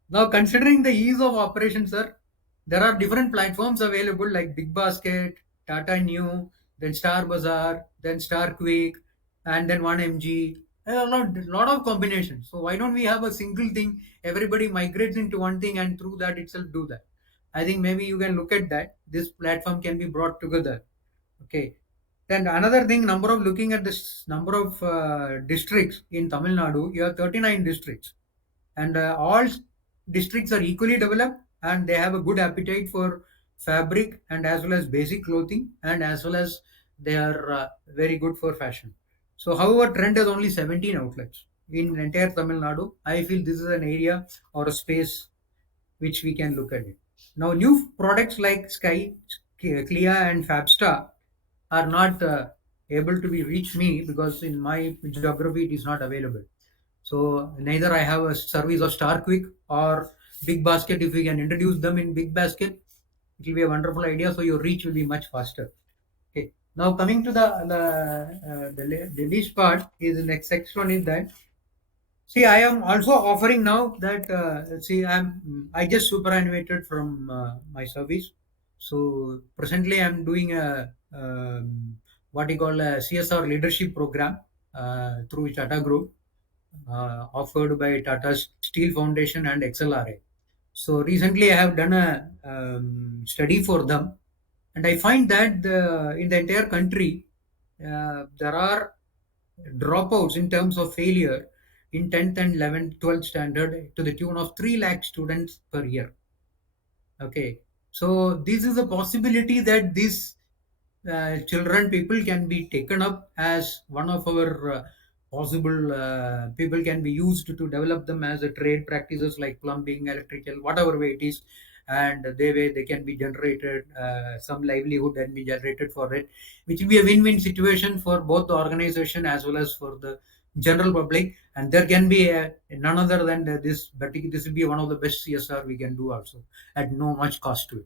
Now, considering the ease of operation, sir, there are different platforms available like Big Basket, Tata New, then Star Bazaar, then Star Quick, and then 1MG. There are lot of combinations. So why don't we have a single thing? Everybody migrates into one thing and through that itself do that. I think maybe you can look at that. This platform can be brought together. Okay. Then another thing, number of looking at this number of districts in Tamil Nadu, you have 39 districts, and all districts are equally developed, and they have a good appetite for fabric and as well as basic clothing, and as well as they are very good for fashion. So, however, Trend has only 17 outlets in entire Tamil Nadu. I feel this is an area or a space which we can look at it. Now, new products like Sky, Clea, and Fabstar are not able to be reached me because in my geography it is not available. So neither I have a service of Star Quick or Big Basket. If we can introduce them in Big Basket, it will be a wonderful idea. So your reach will be much faster. Okay. Now coming to the least part is the next section is that see I am also offering now that see I just superannuated from my service. So presently, I'm doing a what you call a CSR leadership program through Tata Group, offered by Tata Steel Foundation and XLRA. So recently, I have done a study for them, and I find that in the entire country, there are dropouts in terms of failure in 10th and 11th, 12th standard to the tune of 3 lakh students per year. Okay, so this is a possibility that these children people can be taken up as one of our possible people can be used to develop them as a trade practices like plumbing, electrical, whatever way it is, and they way they can be generated some livelihood and be generated for it, which will be a win-win situation for both the organization as well as for the general public. And there can be none other than this, but this will be one of the best CSR we can do also at no much cost to it.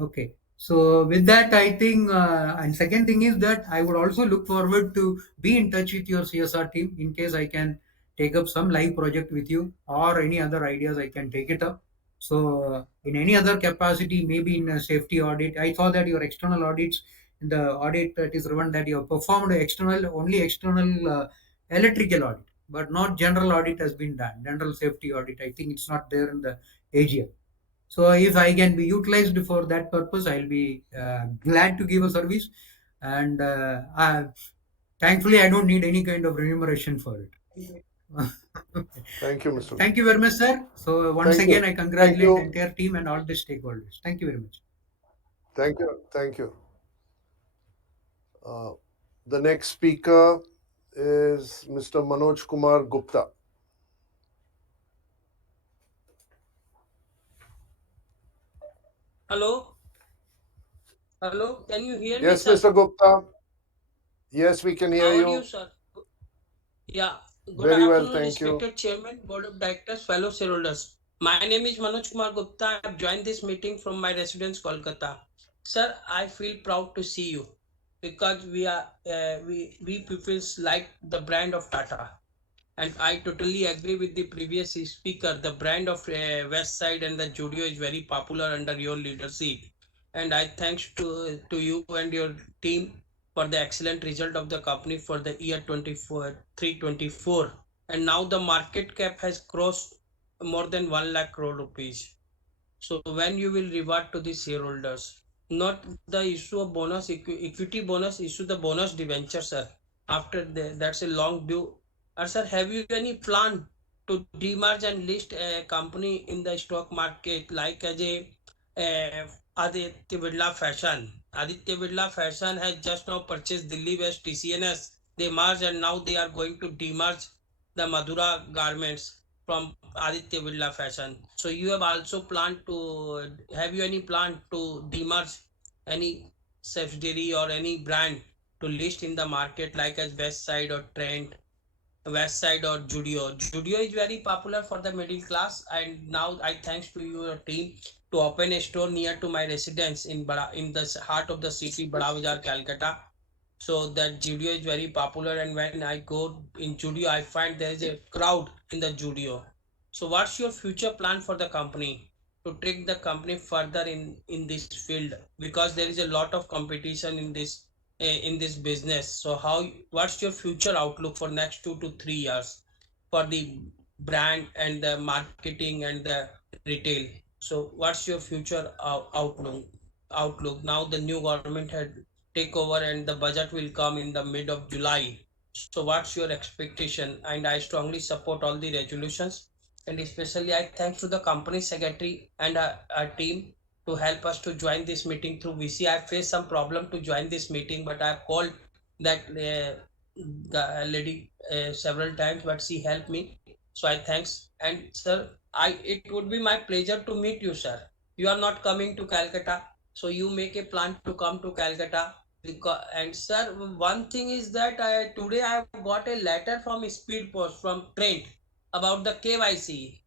Okay. So with that, I think, and second thing is that I would also look forward to be in touch with your CSR team in case I can take up some live project with you or any other ideas I can take it up. So in any other capacity, maybe in a safety audit, I saw that your external audits, in the audit that is written that you have performed only external electrical audit, but not general audit has been done. General safety audit, I think it's not there in the AGM. So if I can be utilized for that purpose, I'll be glad to give a service. And thankfully, I don't need any kind of remuneration for it. Thank you, Mr. Thank you very much, sir. So once Thank again, you. I Thank congratulate the you. entire team and all the stakeholders. Thank you very much. Thank you. Thank you. The next speaker is Mr. Manoj Kumar Gupta. Hello? Hello? Can you hear me, Yes, sir? Mr. Gupta. Yes, we can hear How are you, you. sir? Yeah. Good Very well, afternoon, thank you. respected Chairman, Board of Directors, fellow shareholders. My name is Manoj Kumar Gupta. I have joined this meeting from my residence, Kolkata. Sir, I feel proud to see you because we people like the brand of Tata. And I totally agree with the previous speaker. The brand of West Side and the Judio is very popular under your leadership. And I thanks to you and your team for the excellent result of the company for the year 24. And now the market cap has crossed more than 1 lakh crore rupees. So when you will reward to the shareholders, not the issue of bonus equity bonus, issue the bonus debenture, sir. After that's a long due. Sir, have you any plan to demerge and list a company in the stock market like as a uh, Aditya Birla Fashion? Aditya Birla Fashion has just now purchased Delhi West TCNS. They merged and now they are going to demerge the Madura garments from Aditya Birla Fashion. So you have also planned to have you any plan to demerge any subsidiary or any brand to list in the market like as West Side or Trent, West Side or Judio. Judio is very popular for the middle class, and now I thanks to your team to open a store near to my residence in the heart of the city, Bada Bazaar, Calcutta. So that Judio is very popular, and when I go in Judio, I find there is a crowd in the Judio. So what's your future plan for the company to take the company further in this field, because there is a lot of competition in this business? So what's your future outlook for next 2 to 3 years for the brand and the marketing and the retail? So what's your future outlook? Now the new government had take over and the budget will come in the mid of July. So what's your expectation? And I strongly support all the resolutions, and especially I thanks to the company secretary and our team to help us to join this meeting through VC. I faced some problem to join this meeting, but I called that lady several times, but she helped me. So I thanks. And sir, it would be my pleasure to meet you, sir. You are not coming to Calcutta, so you make a plan to come to Calcutta. And sir, one thing is that today I have got a letter from Speed Post from Trent about the KYC.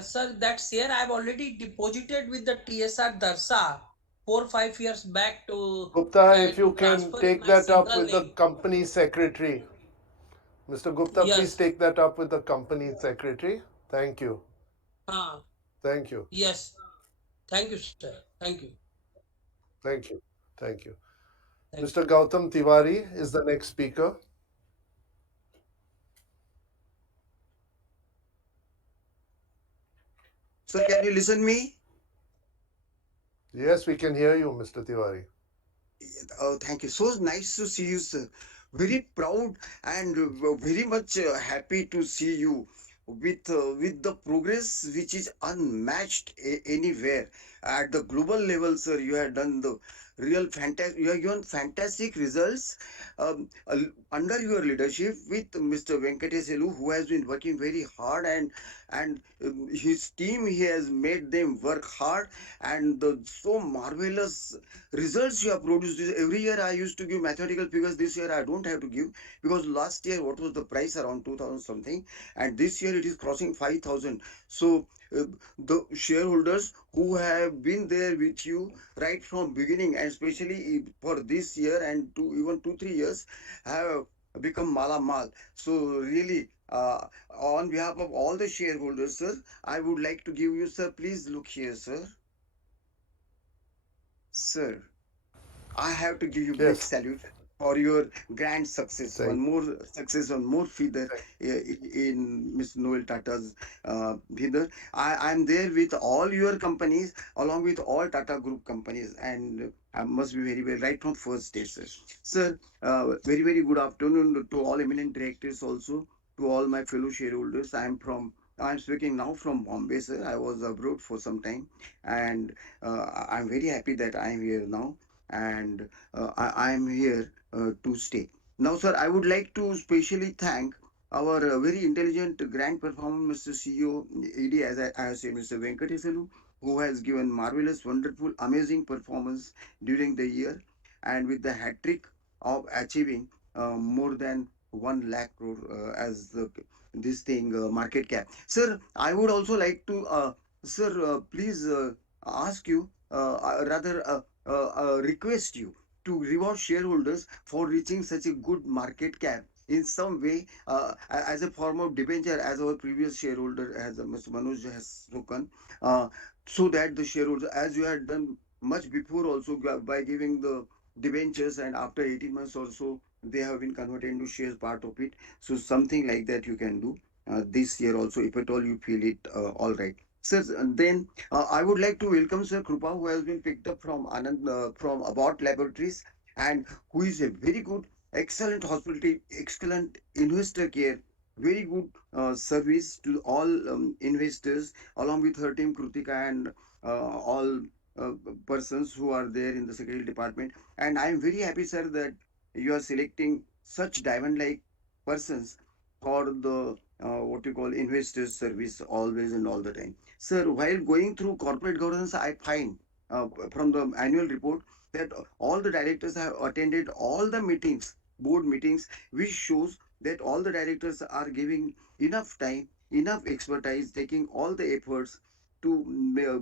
Sir, that share I have already deposited with the TSR Darsa 4 5 years back Gupta, if you to can transfer in take my that up single with the name. company secretary. Mr. Gupta, please Yes. take that up with the company secretary. Thank you. Uh, Thank you. yes. Thank you, sir. Thank you. Thank you. Thank you. Thank Mr. Gautam Tiwari is the next speaker. Sir, can you listen me? Yes, we can hear you, Mr. Tiwari. Thank you. So nice to see you, sir. Very proud and very much happy to see you with the progress which is unmatched anywhere at the global level, sir. You have done the real fantastic. You have given fantastic results under your leadership with Mr. Venkateselu, who has been working very hard and his team. He has made them work hard and the so marvelous results you have produced. Every year I used to give mathematical figures. This year I don't have to give because last year what was the price around 2000 something, and this year it is crossing 5000. So the shareholders who have been there with you right from beginning, and especially for this year and even 2 3 years, have become mala mal. So really, on behalf of all the shareholders, sir, I would like to give you, sir, please look here, sir. Sir, I have to give you big Yes. salute for your grand success. One Thank more success, one more feather in Miss Noel Tata's feather. I'm there with all your companies, along with all Tata Group companies, and I must be very well right from first day, sir. Sir, very very good afternoon to all eminent directors, also to all my fellow shareholders. I'm speaking now from Bombay, sir. I was abroad for some time, and I'm very happy that I'm here now, and I am here to stay. Now, sir, I would like to specially thank our very intelligent, grand performer, Mr. CEO, ED, as I have said, Mr. Venkateselu, who has given marvelous, wonderful, amazing performance during the year, and with the hat trick of achieving more than 1 lakh crore as this thing market cap. Sir, I would also like to, sir, please ask you, rather request you to reward shareholders for reaching such a good market cap in some way, as a form of debenture, as our previous shareholder, as Mr. Manoj has spoken, so that the shareholders, as you had done much before also by giving the debentures, and after 18 months or so they have been converted into shares, part of it. So something like that you can do this year also, if at all you feel it all right. Sir, then I would like to welcome Sir Krupa, who has been picked up from Anand, from Abbott Laboratories, and who is a very good, excellent hospitality, excellent investor care, very good service to all investors, along with her team, Krutika, and all uh, persons who are there in the secretary department. And I am very happy, sir, that you are selecting such diamond-like persons for the what you call investors service always and all the time. Sir, while going through corporate governance, I find from the annual report that all the directors have attended all the meetings, board meetings, which shows that all the directors are giving enough time, enough expertise, taking all the efforts to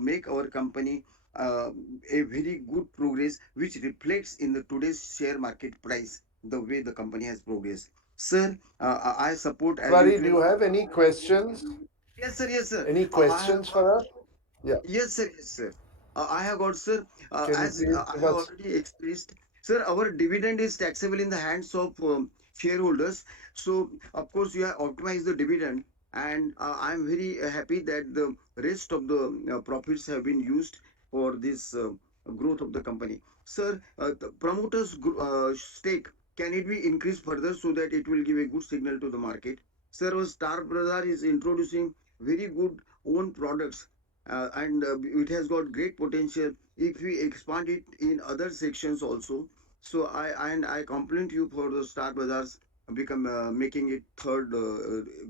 make our company uh, a very good progress, which reflects in the today's share market price, the way the company has progressed. Sir, I support as Tiwari, do usual. you have any questions? Yes, sir. Yes, sir. Any I have questions got. for us? Yeah. Yes, sir. Yes, sir. I have got, sir. Can you As please I give have us? already expressed, sir, our dividend is taxable in the hands of shareholders. So, of course, you have optimized the dividend, and I'm very happy that the rest of the profits have been used for this growth of the company. Sir, the promoters' stake, can it be increased further so that it will give a good signal to the market? Sir, our Star Bazaar is introducing very good own products, and it has got great potential if we expand it in other sections also. So I compliment you for the Star Bazaars become making it third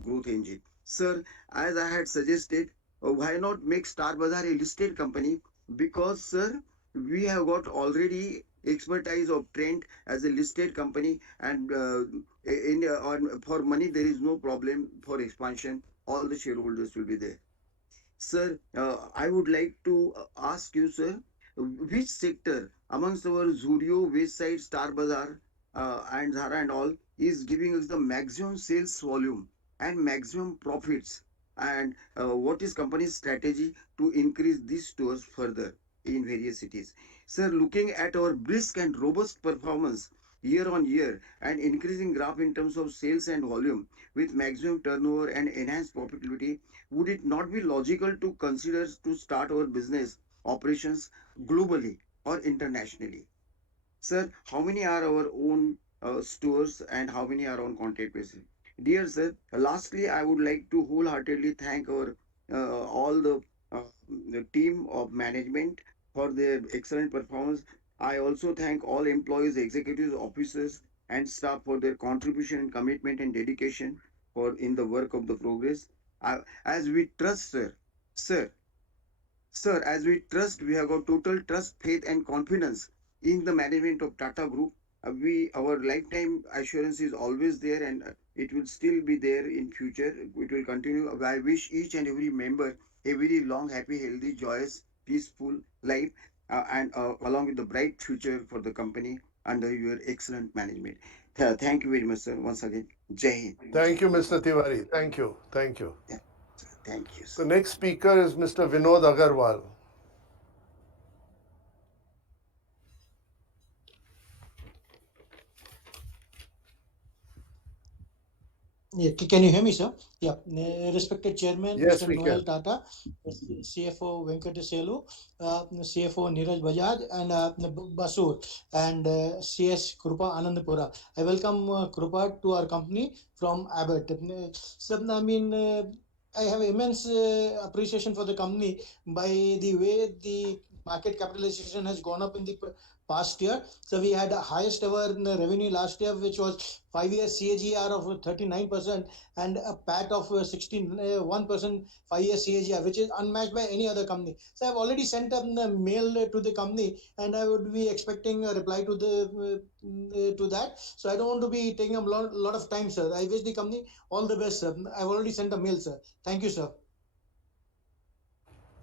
growth engine. Sir, as I had suggested, why not make Star Bazaar a listed company? Because, sir, we have got already expertise of Trent as a listed company, and for money there is no problem for expansion. All the shareholders will be there. Sir, I would like to ask you, sir, which sector amongst our Zudio, Wayside, Star Bazaar, and Zara and all is giving us the maximum sales volume and maximum profits? And what is company's strategy to increase these stores further? in various cities. Sir, looking at our brisk and robust performance year on year and increasing graph in terms of sales and volume with maximum turnover and enhanced profitability, would it not be logical to consider to start our business operations globally or internationally? Sir, how many are our own stores and how many are on contract basis? Dear sir, lastly, I would like to wholeheartedly thank our all the team of management for their excellent performance. I also thank all employees, executives, officers, and staff for their contribution and commitment and dedication for in the work of the progress. As we trust, sir, Sir, as we trust, we have got total trust, faith, and confidence in the management of Tata Group. Our lifetime assurance is always there, and it will still be there in future. It will continue. I wish each and every member a very long, happy, healthy, joyous, peaceful life, and along with the bright future for the company under your excellent management. Thank you very much, sir. Once again, Jai Hind. Thank you, Mr. Tiwari. Thank you. Thank you. Thank you, The sir. next speaker is Mr. Vinod Agarwal. Yeah, can you hear me, sir? Yeah. Respected Chairman, Yes, Mr. we Noel can. Tata, CFO Venkateselu, CFO Neeraj Bajaj, and Basur, and CS Krupa Anandapura. I welcome Krupa to our company from Abbott. Sir, I mean, I have immense appreciation for the company by the way the market capitalization has gone up in the past year. So we had the highest ever revenue last year, which was 5 year CAGR of 39% and a PAT of 61% 5 year CAGR, which is unmatched by any other company. So I've already sent a mail to the company, and I would be expecting a reply to to that. So I don't want to be taking a lot of time, sir. I wish the company all the best, sir. I've already sent a mail, sir. Thank you, sir.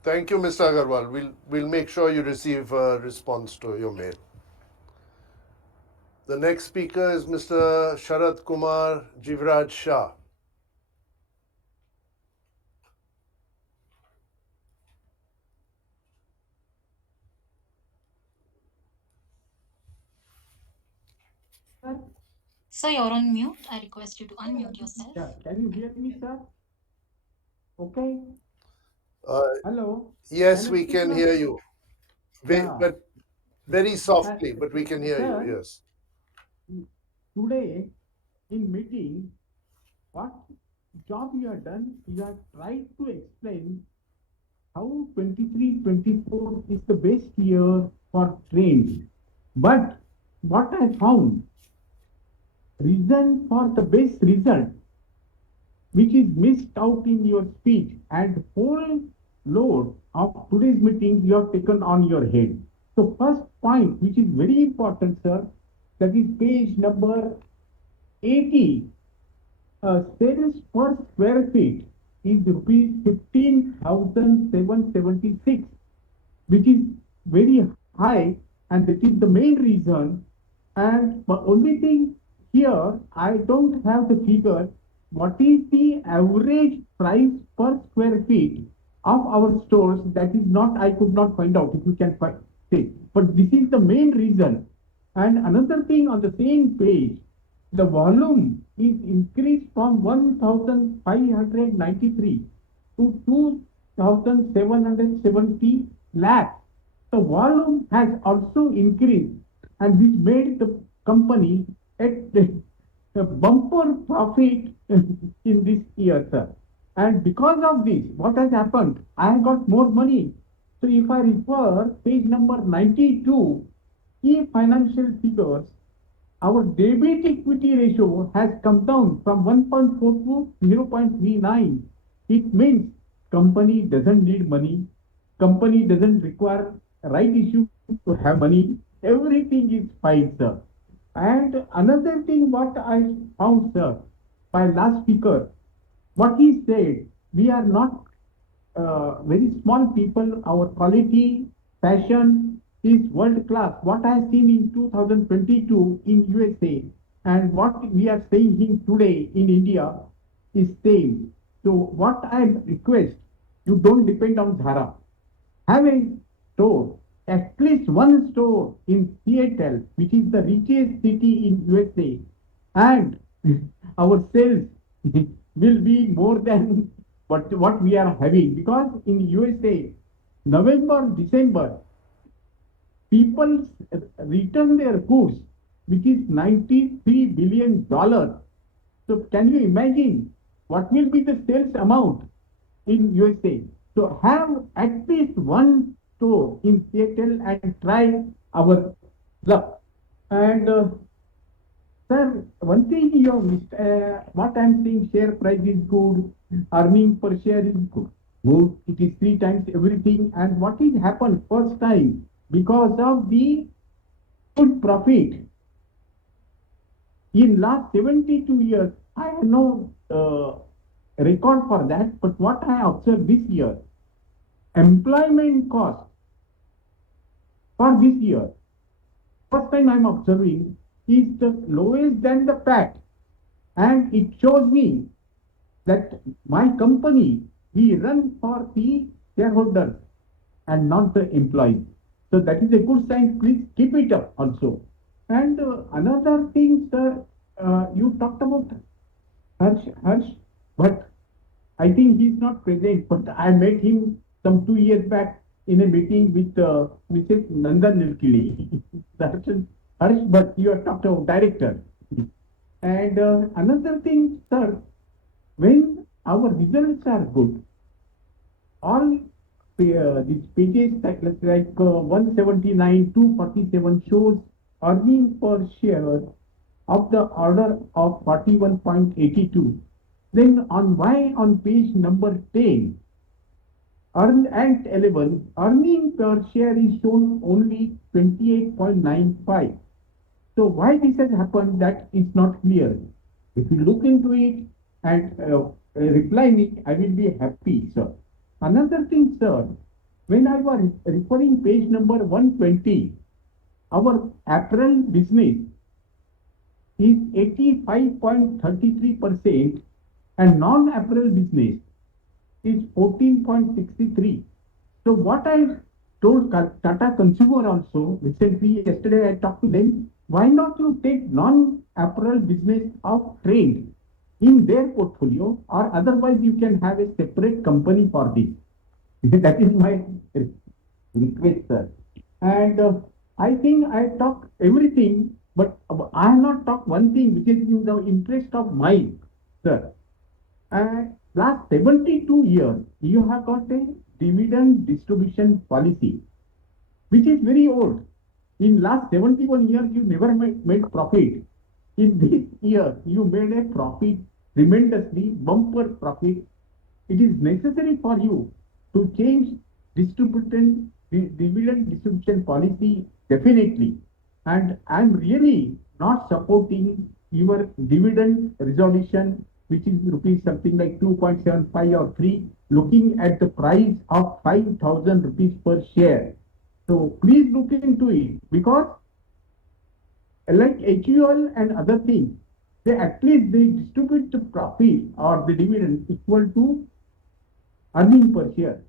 Thank you, Mr. Agarwal. We'll make sure you receive a response to your mail. The next speaker is Mr. Sharad Kumar Jivraj Shah. Sir, you're on mute. I request you to unmute yourself. Yeah, can you hear me, sir? Okay. Hello. Yes, Can I we speak can now? hear you. Yeah. But very softly, but we can hear you, Sir, yes. today in meeting, what job you have done, you have tried to explain how 23-24 is the best year for trade. But what I found, reason for the best result, which is missed out in your speech, and whole load of today's meeting you have taken on your head. So first point, which is very important, sir, that is page number 80. Sales per square feet is rupees 15,776, which is very high, and that is the main reason. And the only thing here, I don't have the figure. What is the average price per square feet of our stores? That is not, I could not find out. If you can say, but this is the main reason. And another thing on the same page, the volume is increased from 1,593 to 2,770 lakhs. The volume has also increased, and which made the company at a bumper profit in this year, sir. And because of this, what has happened? I have got more money. So if I refer page number 92, key financial figures, our debit equity ratio has come down from 1.4 to 0.39. It means company doesn't need money. Company doesn't require right issue to have money. Everything is fine, sir. And another thing what I found, sir, by last speaker, what he said, we are not very small people. Our quality, passion is world class. What I have seen in 2022 in USA and what we are saying today in India is same. So what I request, you don't depend on Zara. Have a store at least one store in Seattle, which is the richest city in USA, and our sales will be more than what we are having, because in USA, November, December, people return their goods, which is $93 billion. So can you imagine what will be the sales amount in USA? So have at least one store in Seattle and try our luck. And sir, one thing you have missed, what I'm saying, share price is good, earning per share is good. Good, it is three times everything. And what is happened first time because of the good profit in last 72 years, I have no record for that, but what I observed this year, employment cost for this year, first time I'm observing, is the lowest than the PAT. And it shows me that my company, we run for the shareholders and not the employees. So that is a good sign. Please keep it up also. And another thing, sir, you talked about Harsh, but I think he's not present. But I met him some 2 years back in a meeting with Mrs. Nandan Nilkili. Harsh, but you are talked about director. And another thing, sir, when our results are good, all these pages like 179, 247 shows earning per share of the order of 41.82. Then on why on page number 10 and 11, earning per share is shown only 28.95. So why this has happened, that is not clear. If you look into it and reply me, I will be happy, sir. Another thing, sir, when I was referring page number 120, our apparel business is 85.33% and non-apparel business is 14.63. So what I told Tata Consumer also recently, yesterday I talked to them, why not you take non-apparel business of trade in their portfolio, or otherwise you can have a separate company for this. That is my request, sir. And I think I talked everything, but I have not talked one thing which is in the interest of mine, sir. And last 72 years, you have got a dividend distribution policy, which is very old. In last 71 years, you never made profit. In this year, you made a profit tremendously, bumper profit. It is necessary for you to change dividend distribution policy definitely. And I'm really not supporting your dividend resolution, which is rupees something like 2.75 or 3, looking at the price of 5,000 rupees per share. So please look into it, because like HUL and other things, they at least they distribute the profit or the dividend equal to earning per share.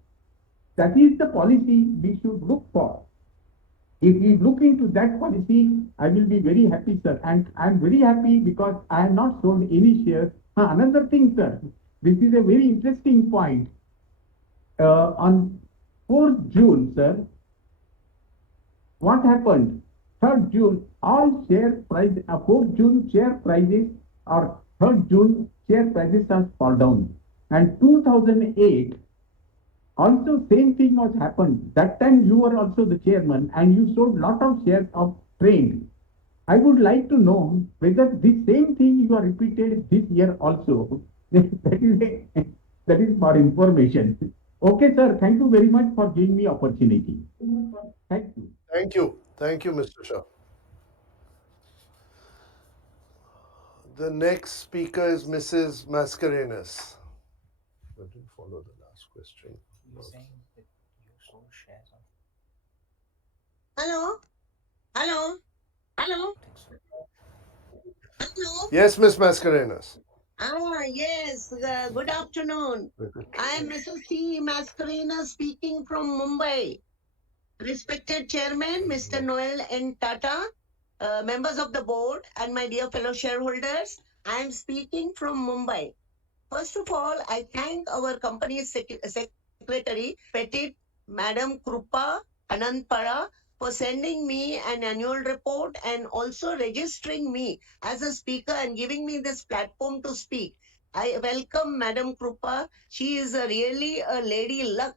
That is the policy we should look for. If we look into that policy, I will be very happy, sir. And I'm very happy because I have not sold any shares. Another thing, sir, this is a very interesting point. On 4th June, sir, what happened? 3rd June, all share price, 4th June share prices or 3rd June share prices are fall down. And 2008, also same thing was happened. That time you were also the chairman and you sold lot of shares of trade. I would like to know whether this same thing you are repeated this year also. That is for information. Okay, sir. Thank you very much for giving me opportunity. Thank you. Thank you. Thank you, Mr. Shah. The next speaker is Mrs. Mascarenhas. I didn't follow the last question. Hello? Hello? Hello? Hello? Yes, Miss Mascarenhas. Yes. Good afternoon. I am Mrs. C. Mascarena speaking from Mumbai. Respected Chairman, Mr. Noel N. Tata, members of the board, and my dear fellow shareholders, I am speaking from Mumbai. First of all, I thank our company secretary, Petit, Madam Krupa Anandpara, for sending me an annual report and also registering me as a speaker and giving me this platform to speak. I welcome Madam Krupa. She is really a lady luck.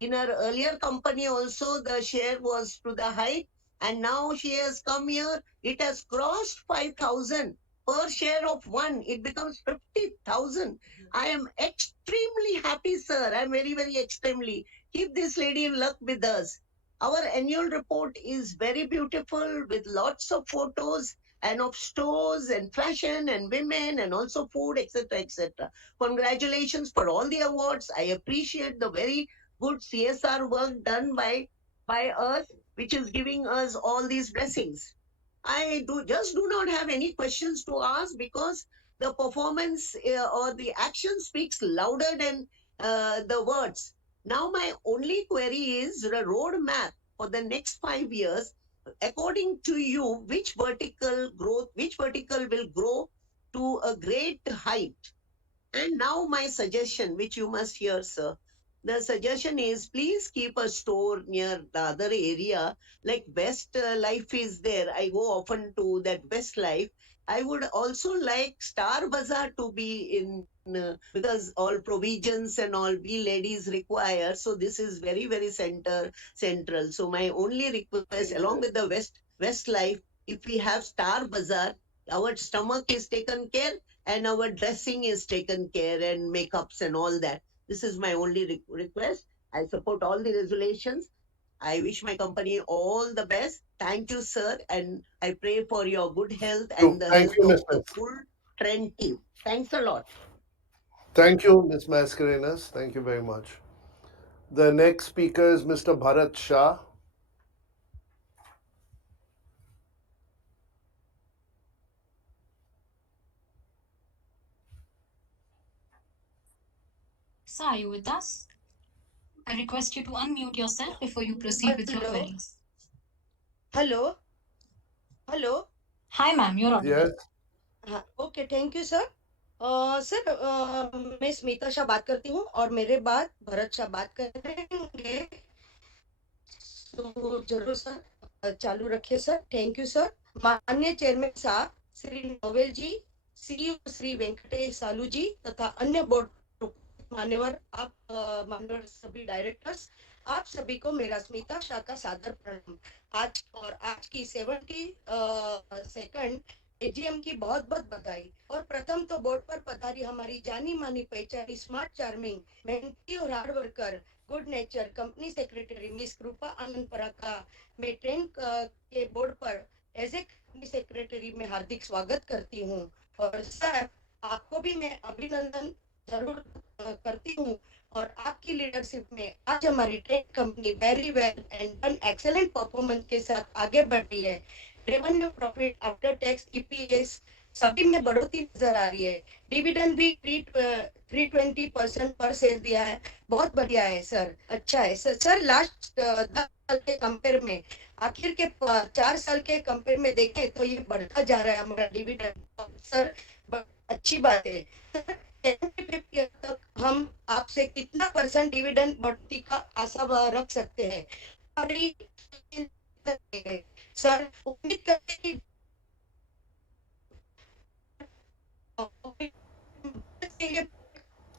In her earlier company also, the share was to the height, and now she has come here. It has crossed 5,000 per share of one. It becomes 50,000. I am extremely happy, sir. I'm very, very extremely. Keep this lady in luck with us. Our annual report is very beautiful with lots of photos and of stores and fashion and women and also food, etc., etc. Congratulations for all the awards. I appreciate the very good CSR work done by us, which is giving us all these blessings. I do not have any questions to ask because the performance or the action speaks louder than the words. Now, my only query is the roadmap for the next 5 years. According to you, which vertical will grow to a great height? And now my suggestion, which you must hear, sir. The suggestion is please keep a store near the other area, like West Life is there. I go often to that West Life. I would also like Star Bazaar to be in because all provisions and all we ladies require. So this is very, very central. So my only request, along with the West Life, if we have Star Bazaar, our stomach is taken care and our dressing is taken care and makeups and all that. This is my only request. I support all the resolutions. I wish my company all the best. Thank you, sir. And I pray for your good health and the Thank health you, of Ms. the full Trent team. Thanks a lot. Thank you, Ms. Mascarenas. Thank you very much. The next speaker is Mr. Bharat Shah. Sir, are you with us? I request you to unmute yourself before you proceed with your queries. Hello. Hello. Hi, ma'am, you're audible. Yes. Okay thank you sir sir मैं स्मिता शाह बात करती हूँ और मेरे बाद भरत शाह बात करेंगे तो जरूर सर चालू रखिए सर थैंक यू सर माननीय चेयरमैन साहब श्री नोवेल जी सीईओ श्री वेंकटेश सालू जी तथा अन्य बोर्ड मान्यवर मान्यवर सभी डायरेक्टर्स आप सभी को मेरा स्मिता शाह का सादर प्रणाम आज की 72nd एजीएम की बहुत बहुत बधाई और प्रथम तो बोर्ड पर पधारी हमारी जानी मानी पहचानी स्मार्ट चार्मिंग मेहनती और hard worker good nature company secretary miss कृपा आनंदपरा का मैं ट्रेन के बोर्ड पर एज ए कंपनी सेक्रेटरी में हार्दिक स्वागत करती हूँ और सर आपको भी मैं अभिनंदन जरूर करती हूँ और आपकी लीडरशिप में आज हमारी train company very well and done excellent performance के साथ आगे बढ़ रही है revenue profit after tax EPS सभी में बढ़ोतरी नजर आ रही है डिविडेंड भी 320% पर शेयर दिया है बहुत बढ़िया है सर अच्छा है सर लास्ट 10 साल के कंपेयर में आखिर के 4 साल के कंपेयर में देखें तो ये बढ़ता जा रहा है हमारा डिविडेंड सर अच्छी बात है तक हम आपसे कितना परसेंट डिविडेंड बढ़ती का आशा रख सकते हैं सर उम्मीद करते हैं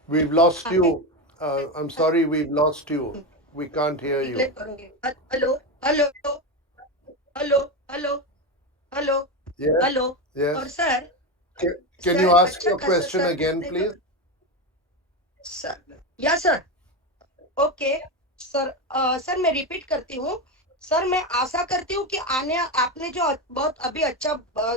We've lost you. I'm sorry, we've lost you. We can't hear you. Hello hello hello hello hello Yes. Hello Yes. और sir Can you ask your question again, please? Sir या सर ओके सर मैं repeat करती हूँ sir मैं आशा करती हूँ कि आपने जो बहुत अभी अच्छा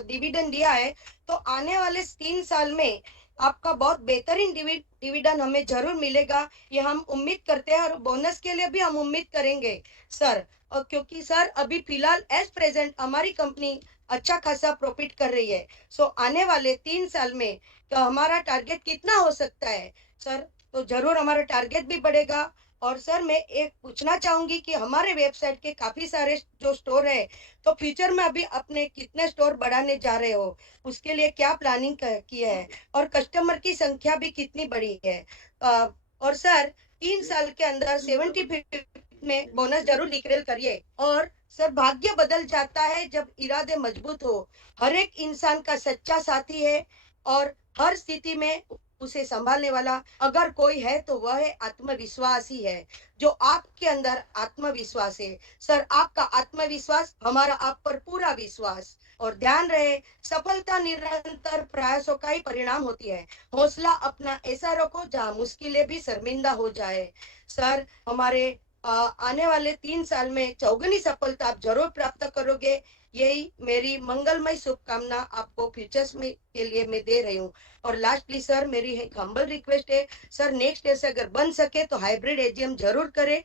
डिविडेंड दिया है तो आने वाले 3 साल में आपका बहुत बेहतरीन डिविडेंड हमें जरूर मिलेगा ये हम उम्मीद करते हैं और बोनस के लिए भी हम उम्मीद करेंगे सर और क्योंकि सर अभी फिलहाल एज प्रेजेंट हमारी कंपनी अच्छा खासा प्रॉफिट कर रही है सो आने वाले 3 साल में तो हमारा टारगेट कितना हो सकता है सर तो जरूर हमारा टारगेट भी बढ़ेगा और सर मैं एक पूछना चाहूंगी कि हमारे वेबसाइट के काफी सारे जो स्टोर है, तो फ्यूचर में अभी अपने कितने स्टोर बढ़ाने जा रहे हो, उसके लिए क्या प्लानिंग की है, और कस्टमर की संख्या भी कितनी बड़ी है। और सर 3 साल के अंदर 70 में बोनस जरूर डिक्लेयर करिए। और सर भाग्य बदल जाता है जब इरादे मजबूत हो। हर एक इंसान का सच्चा साथी है, और हर स्थिति में उसे संभालने वाला अगर कोई है तो वह है आत्मविश्वास ही है, जो आपके अंदर आत्मविश्वास है। सर आपका आत्मविश्वास हमारा आप पर पूरा विश्वास। और ध्यान रहे, सफलता निरंतर प्रयासों का ही परिणाम होती है। हौसला अपना ऐसा रखो जहाँ मुश्किलें भी शर्मिंदा हो जाए। सर हमारे आने वाले 3 साल में चौगुनी सफलता आप जरूर प्राप्त करोगे। यही मेरी मंगलमय शुभकामना आपको फ्यूचर्स में के लिए मैं दे रही हूँ। और लास्टली सर मेरी एक हम्बल रिक्वेस्ट है, सर नेक्स्ट ईयर से अगर बन सके तो हाइब्रिड एजीएम जरूर करें।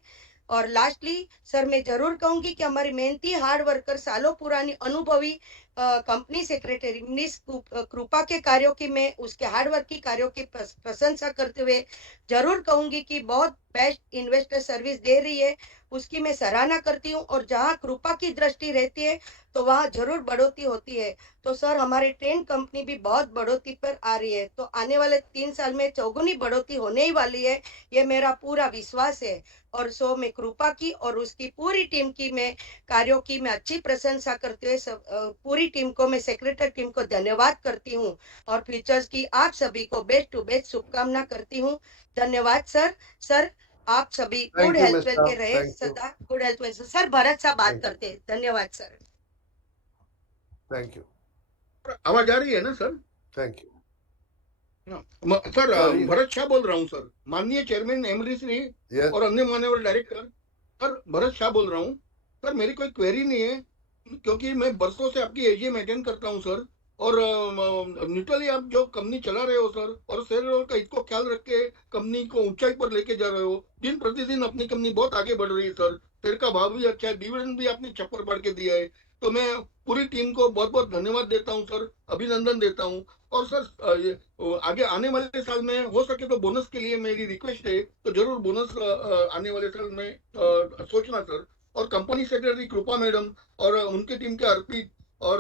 और लास्टली सर मैं जरूर कहूंगी कि हमारी मेहनती हार्ड वर्कर सालों पुरानी अनुभवी कंपनी सेक्रेटरी मिस कृपा के कार्यों की मैं उसके हार्ड वर्क की कार्यों की प्रशंसा करते हुए जरूर कहूंगी कि बहुत बेस्ट इन्वेस्टर सर्विस दे रही है, उसकी मैं सराहना करती हूँ। और जहाँ कृपा की दृष्टि रहती है तो वहाँ जरूर बढ़ोतरी होती है। तो सर हमारी ट्रेन कंपनी भी बहुत बढ़ोतरी पर आ रही है, तो आने वाले 3 साल में चौगुनी बढ़ोतरी होने ही वाली है, ये मेरा पूरा विश्वास है। और सो मैं कृपा की और उसकी पूरी टीम की मैं कार्यों की मैं अच्छी प्रशंसा करते हुए पूरी टीम को मैं सेक्रेटरी टीम को धन्यवाद करती हूँ। और फ्यूचर्स की आप सभी को बेस्ट टू बेस्ट शुभकामना करती हूँ। धन्यवाद सर। सर आप सभी good Thank you, health Miss well Shah. के रहे, Thank you. सदा good health well. Sir Bharat साहब बात Thank you. करते हैं। धन्यवाद सर। Thank you. आवाज आ रही है ना sir? Thank you. Sir Sorry. Bharat Shah बोल रहा हूँ सर, माननीय चेयरमैन एमडी श्री Yes. और अन्य मान्यवर डायरेक्टर। सर भरत शाह बोल रहा हूँ सर, मेरी कोई क्वेरी नहीं है, क्योंकि मैं बरसों से आपकी एजीएम अटेंड करता हूँ सर। और न्यूट्रली आप जो कंपनी चला रहे हो सर, और शेयर का इसको ख्याल रख के कंपनी को ऊंचाई पर लेके जा रहे हो। दिन प्रतिदिन अपनी कंपनी बहुत आगे बढ़ रही है सर। शेयर का भाव भी अच्छा है, डिविडेंड भी आपने छप्पर पाड़ के दिया है। तो मैं पूरी टीम को बहुत बहुत धन्यवाद देता हूँ सर, अभिनंदन देता हूँ। और सर आगे आने वाले साल में हो सके तो बोनस के लिए मेरी रिक्वेस्ट है, तो जरूर बोनस आने वाले साल में सोचना सर। और कंपनी सेक्रेटरी कृपा मैडम और उनकी टीम के अर्पित और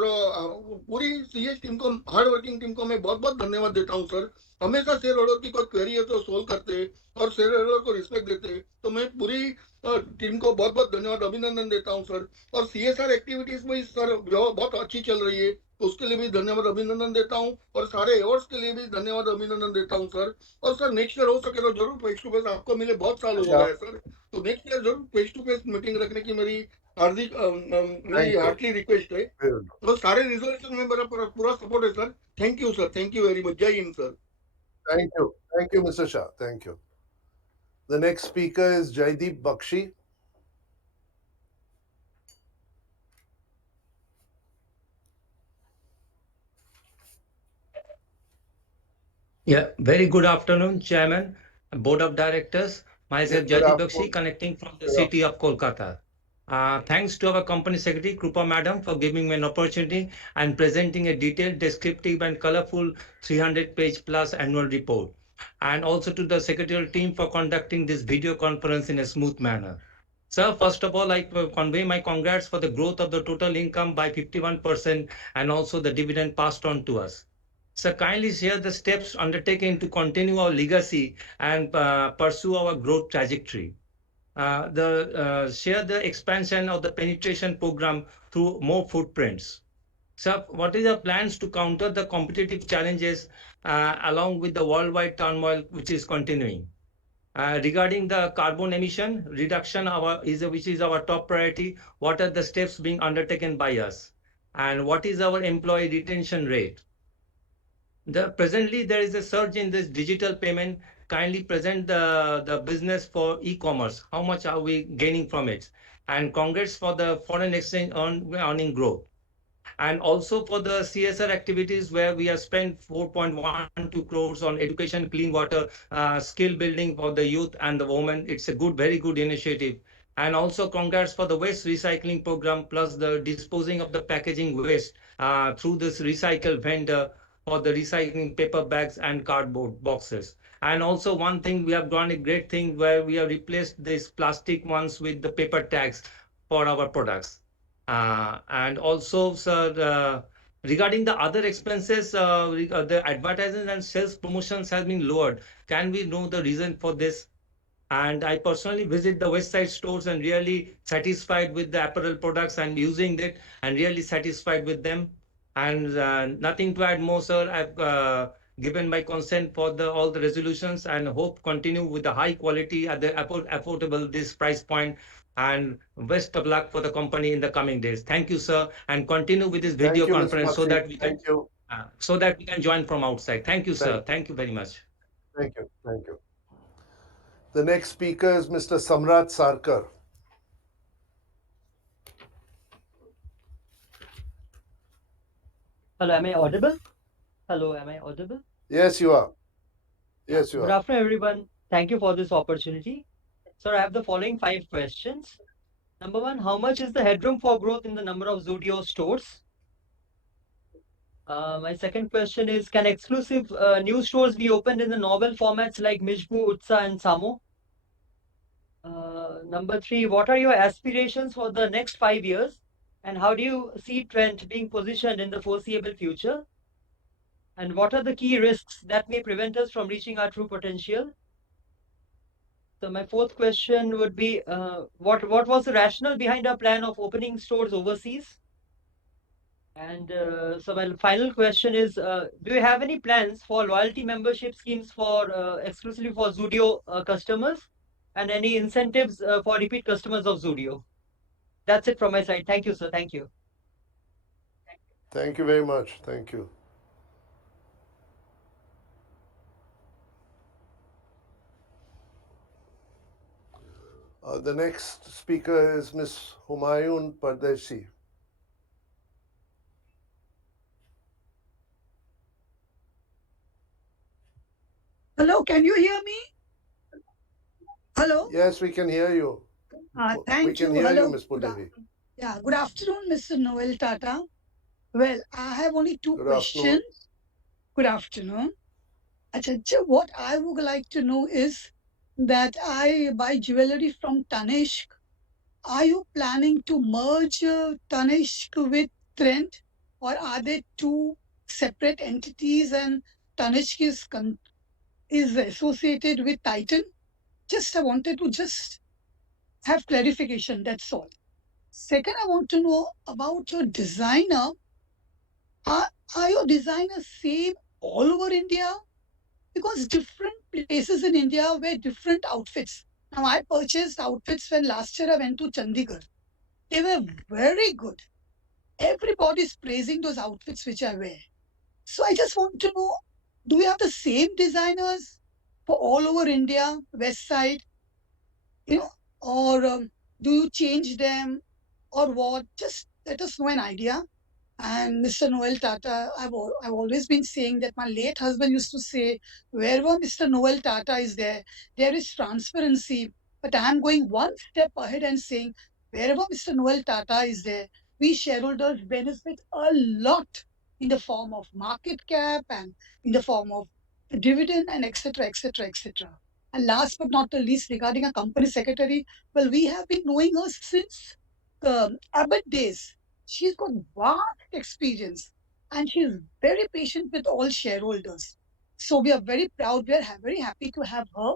पूरी सीएस टीम को, हार्ड वर्किंग टीम को मैं बहुत बहुत धन्यवाद देता हूँ सर। हमेशा शेयर होल्डर की कोई क्वेरी है तो सोल्व करते और शेयर होल्डर को रिस्पेक्ट देते, तो मैं पूरी टीम को बहुत बहुत धन्यवाद अभिनंदन देता हूँ सर। और सीएसआर एक्टिविटीज में सर जो बहुत अच्छी चल रही है, तो उसके लिए भी धन्यवाद अभिनंदन देता हूँ। और सारे अवार्ड्स के लिए भी धन्यवाद अभिनंदन देता हूँ सर। और सर नेक्स्ट ईयर हो सके तो जरूर फेस टू फेस, आपको मिले बहुत साल हो अच्छा. गए सर, तो नेक्स्ट ईयर जरूर फेस टू फेस मीटिंग रखने की मेरी हार्दिक मेरी Thank you. हार्टली रिक्वेस्ट है। Good. तो सारे रिजोल्यूशन में मेरा पूरा सपोर्ट है sir. Thank you sir, thank you very much. जय हिंद sir. Thank you. Thank you, Mr. Shah. Thank you. The next speaker is Jaideep Bakshi. Yeah, very good afternoon, Chairman, Board of Directors. Myself, Good Jaideep Bakshi, afternoon. connecting from the Good city afternoon. of Kolkata. Thanks to our company secretary, Krupa Madam, for giving me an opportunity and presenting a detailed, descriptive, and colorful 300-page plus annual report. And also to the secretarial team for conducting this video conference in a smooth manner. Sir, first of all, I convey my congrats for the growth of the total income by 51% and also the dividend passed on to us. Sir, kindly share the steps undertaken to continue our legacy and pursue our growth trajectory. Share the expansion of the penetration program through more footprints. Sir, what is your plans to counter the competitive challenges along with the worldwide turmoil which is continuing? Regarding the carbon emission reduction, which is our top priority, what are the steps being undertaken by us? And what is our employee retention rate? Presently, there is a surge in this digital payment. Kindly present the business for e-commerce. How much are we gaining from it? And congrats for the foreign exchange earning growth. And also for the CSR activities where we have spent 4.12 crores on education, clean water, skill building for the youth and the women. It's a good, very good initiative. And also congrats for the waste recycling program plus the disposing of the packaging waste through this recycle vendor for the recycling paper bags and cardboard boxes. And also one thing, we have done a great thing where we have replaced these plastic ones with the paper tags for our products. And also, sir, regarding the other expenses, the advertising and sales promotions has been lowered. Can we know the reason for this? And I personally visit the West Side stores and really satisfied with the apparel products and using it and really satisfied with them. And nothing to add more, sir. I've given my consent for all the resolutions and hope continue with the high quality at the affordable this price point. And best of luck for the company in the coming days. Thank you, sir, and continue with this video Thank you, Mr. conference so Bakshi. that we can Thank you. join from outside. Thank you, sir. Thank Thank you very much. Thank you. Thank you. The next speaker is Mr. Samrat Sarkar. Hello, am I audible? Hello, am I audible? Yes, you are. Yes, you Good are. afternoon, everyone. Thank you for this opportunity. Sir, I have the following 5 questions. Number 1, how much is the headroom for growth in the number of Zudio stores? My second question is, can exclusive new stores be opened in the novel formats like Mishbu, Utsa, and Samo? Number 3, what are your aspirations for the next 5 years? And how do you see Trent being positioned in the foreseeable future? And what are the key risks that may prevent us from reaching our true potential? So my fourth question would be, what was the rationale behind our plan of opening stores overseas? And so my final question is, do you have any plans for loyalty membership schemes for exclusively for Zudio customers, and any incentives for repeat customers of Zudio? That's it from my side. Thank you, sir. Thank you. Thank you very much. Thank you. The next speaker is Ms. Humayun Pardesi. Hello, can you hear me? Hello? Yes, we can hear you. Thank We can you. hear you, Hello. Ms. Puderi. Yeah, good afternoon, Mr. Noel Tata. Well, I have only two Good questions. afternoon. Good afternoon. What I would like to know is that I buy jewelry from Tanishq. Are you planning to merge Tanishq with Trent, or are they two separate entities and Tanishq is associated with Titan? I wanted to have clarification. That's all. Second, I want to know about your designer. Are your designers same all over India? Because different places in India wear different outfits. Now, I purchased outfits when last year I went to Chandigarh. They were very good. Everybody's praising those outfits which I wear. So I just want to know, do you have the same designers for all over India, West Side, or do you change them, or what? Just let us know an idea. And Mr. Noel Tata, I've always been saying that my late husband used to say, wherever Mr. Noel Tata is there is transparency. But I'm going one step ahead and saying, wherever Mr. Noel Tata is there, we shareholders benefit a lot in the form of market cap and in the form of dividend and etc., etc., etc. And last but not the least, regarding a company secretary, well, we have been knowing her since Abbott days. She's got vast experience and she's very patient with all shareholders. So we are very proud, we are very happy to have her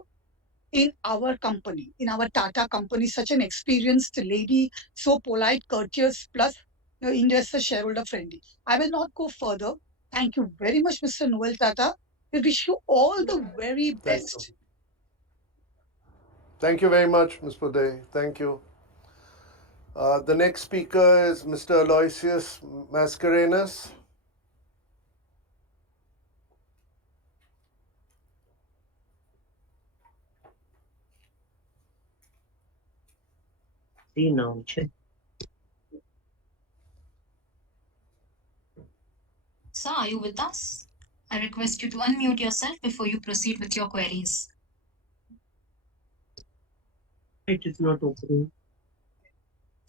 in our company, in our Tata company, such an experienced lady, so polite, courteous, plus investor shareholder friendly. I will not go further. Thank you very much, Mr. Noel Tata. We wish you all the very Thank you. best. Thank you very much, Ms. Puderi. Thank you. The next speaker is Mr. Aloysius Mascarenhas. Sir, are you with us? I request you to unmute yourself before you proceed with your queries. It is not opening.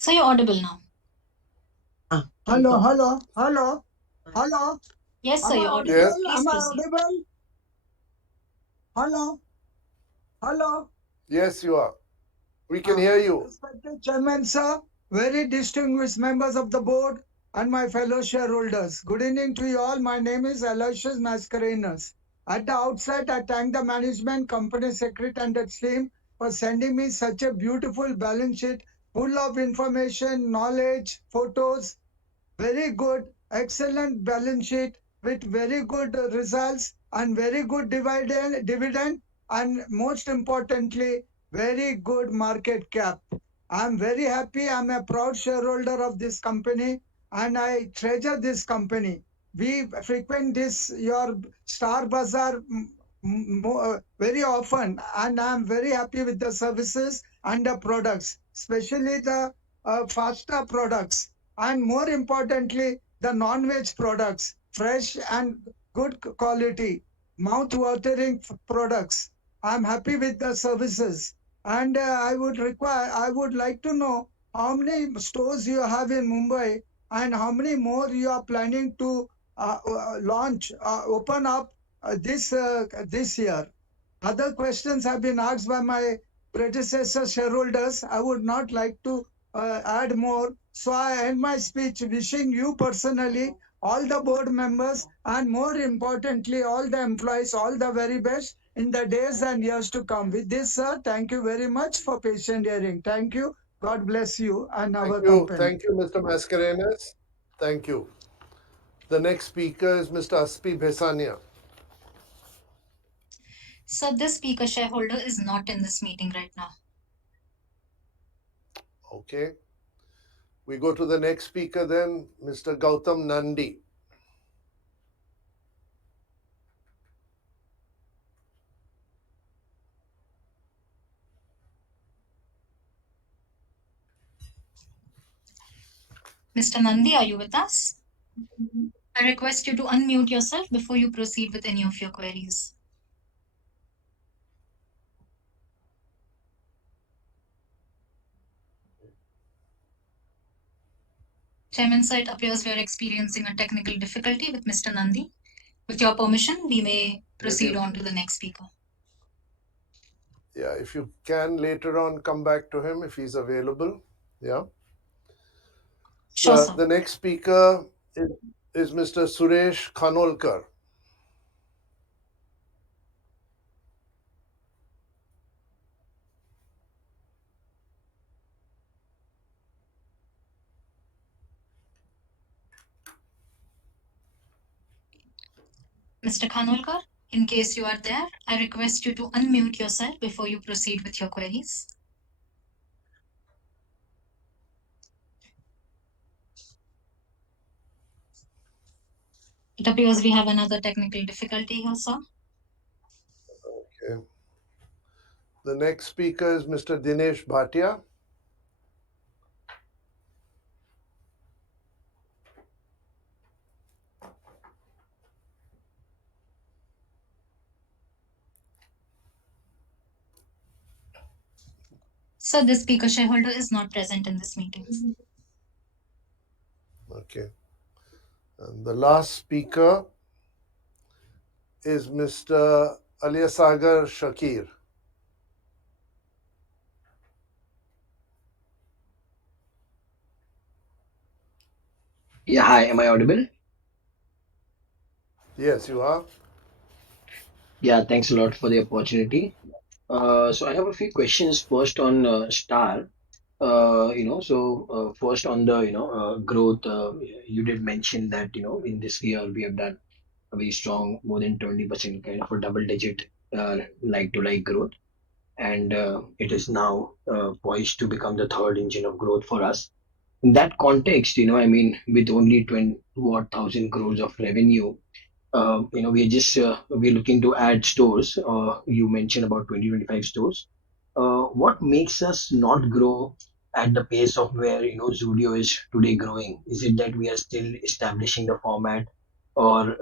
Sir, you're audible now. Hello, hello, hello, hello. Yes, sir, Am I you're audible. Yes. audible? Please Am I proceed. audible? Hello. Hello. Yes, you are. We can hear you. Respected Chairman, sir, very distinguished members of the board, and my fellow shareholders. Good evening to you all. My name is Aloysius Mascarenhas. At the outset, I thank the management, company secretary, and the team for sending me such a beautiful balance sheet full of information, knowledge, photos, very good, excellent balance sheet with very good results and very good dividend, and most importantly, very good market cap. I'm very happy. I'm a proud shareholder of this company and I treasure this company. We frequent this your Star Bazaar very often, and I'm very happy with the services and the products, especially the faster products, and more importantly, the non-veg products, fresh and good quality, mouth-watering products. I'm happy with the services, and I would like to know how many stores you have in Mumbai and how many more you are planning to open up this year. Other questions have been asked by my predecessor shareholders. I would not like to add more. So I end my speech wishing you personally, all the board members, and more importantly, all the employees, all the very best in the days and years to come. With this, sir, thank you very much for patient hearing. Thank you. God bless you and our company. Thank you, Mr. Mascarenhas. Thank you. The next speaker is Mr. Aspi Bhesania. So this speaker shareholder is not in this meeting right now. Okay. We go to the next speaker then, Mr. Gautam Nandi. Mr. Nandi, are you with us? I request you to unmute yourself before you proceed with any of your queries. Chairman, sir, it appears we are experiencing a technical difficulty with Mr. Nandi. With your permission, we may proceed on to the next speaker. Yeah, if you can later on come back to him if he's available. Yeah. Sure, sir. The next speaker is Mr. Suresh Khanolkar. Mr. Khanolkar, in case you are there, I request you to unmute yourself before you proceed with your queries. It appears we have another technical difficulty here, sir. Okay. The next speaker is Mr. Dinesh Bhatia. So this speaker shareholder is not present in this meeting. Okay. And the last speaker is Mr. Aliasagar Shakir. Yeah, hi, am I audible? Yes, you are. Yeah, thanks a lot for the opportunity. So I have a few questions first on Star. First on the growth. You did mention that in this year we have done a very strong, more than 20% kind of a double-digit like-to-like growth, and it is now poised to become the third engine of growth for us. In that context, I mean, with only 22 odd thousand crores of revenue, we're looking to add stores. You mentioned about 20-25 stores. What makes us not grow at the pace of where Zudio is today growing? Is it that we are still establishing the format, or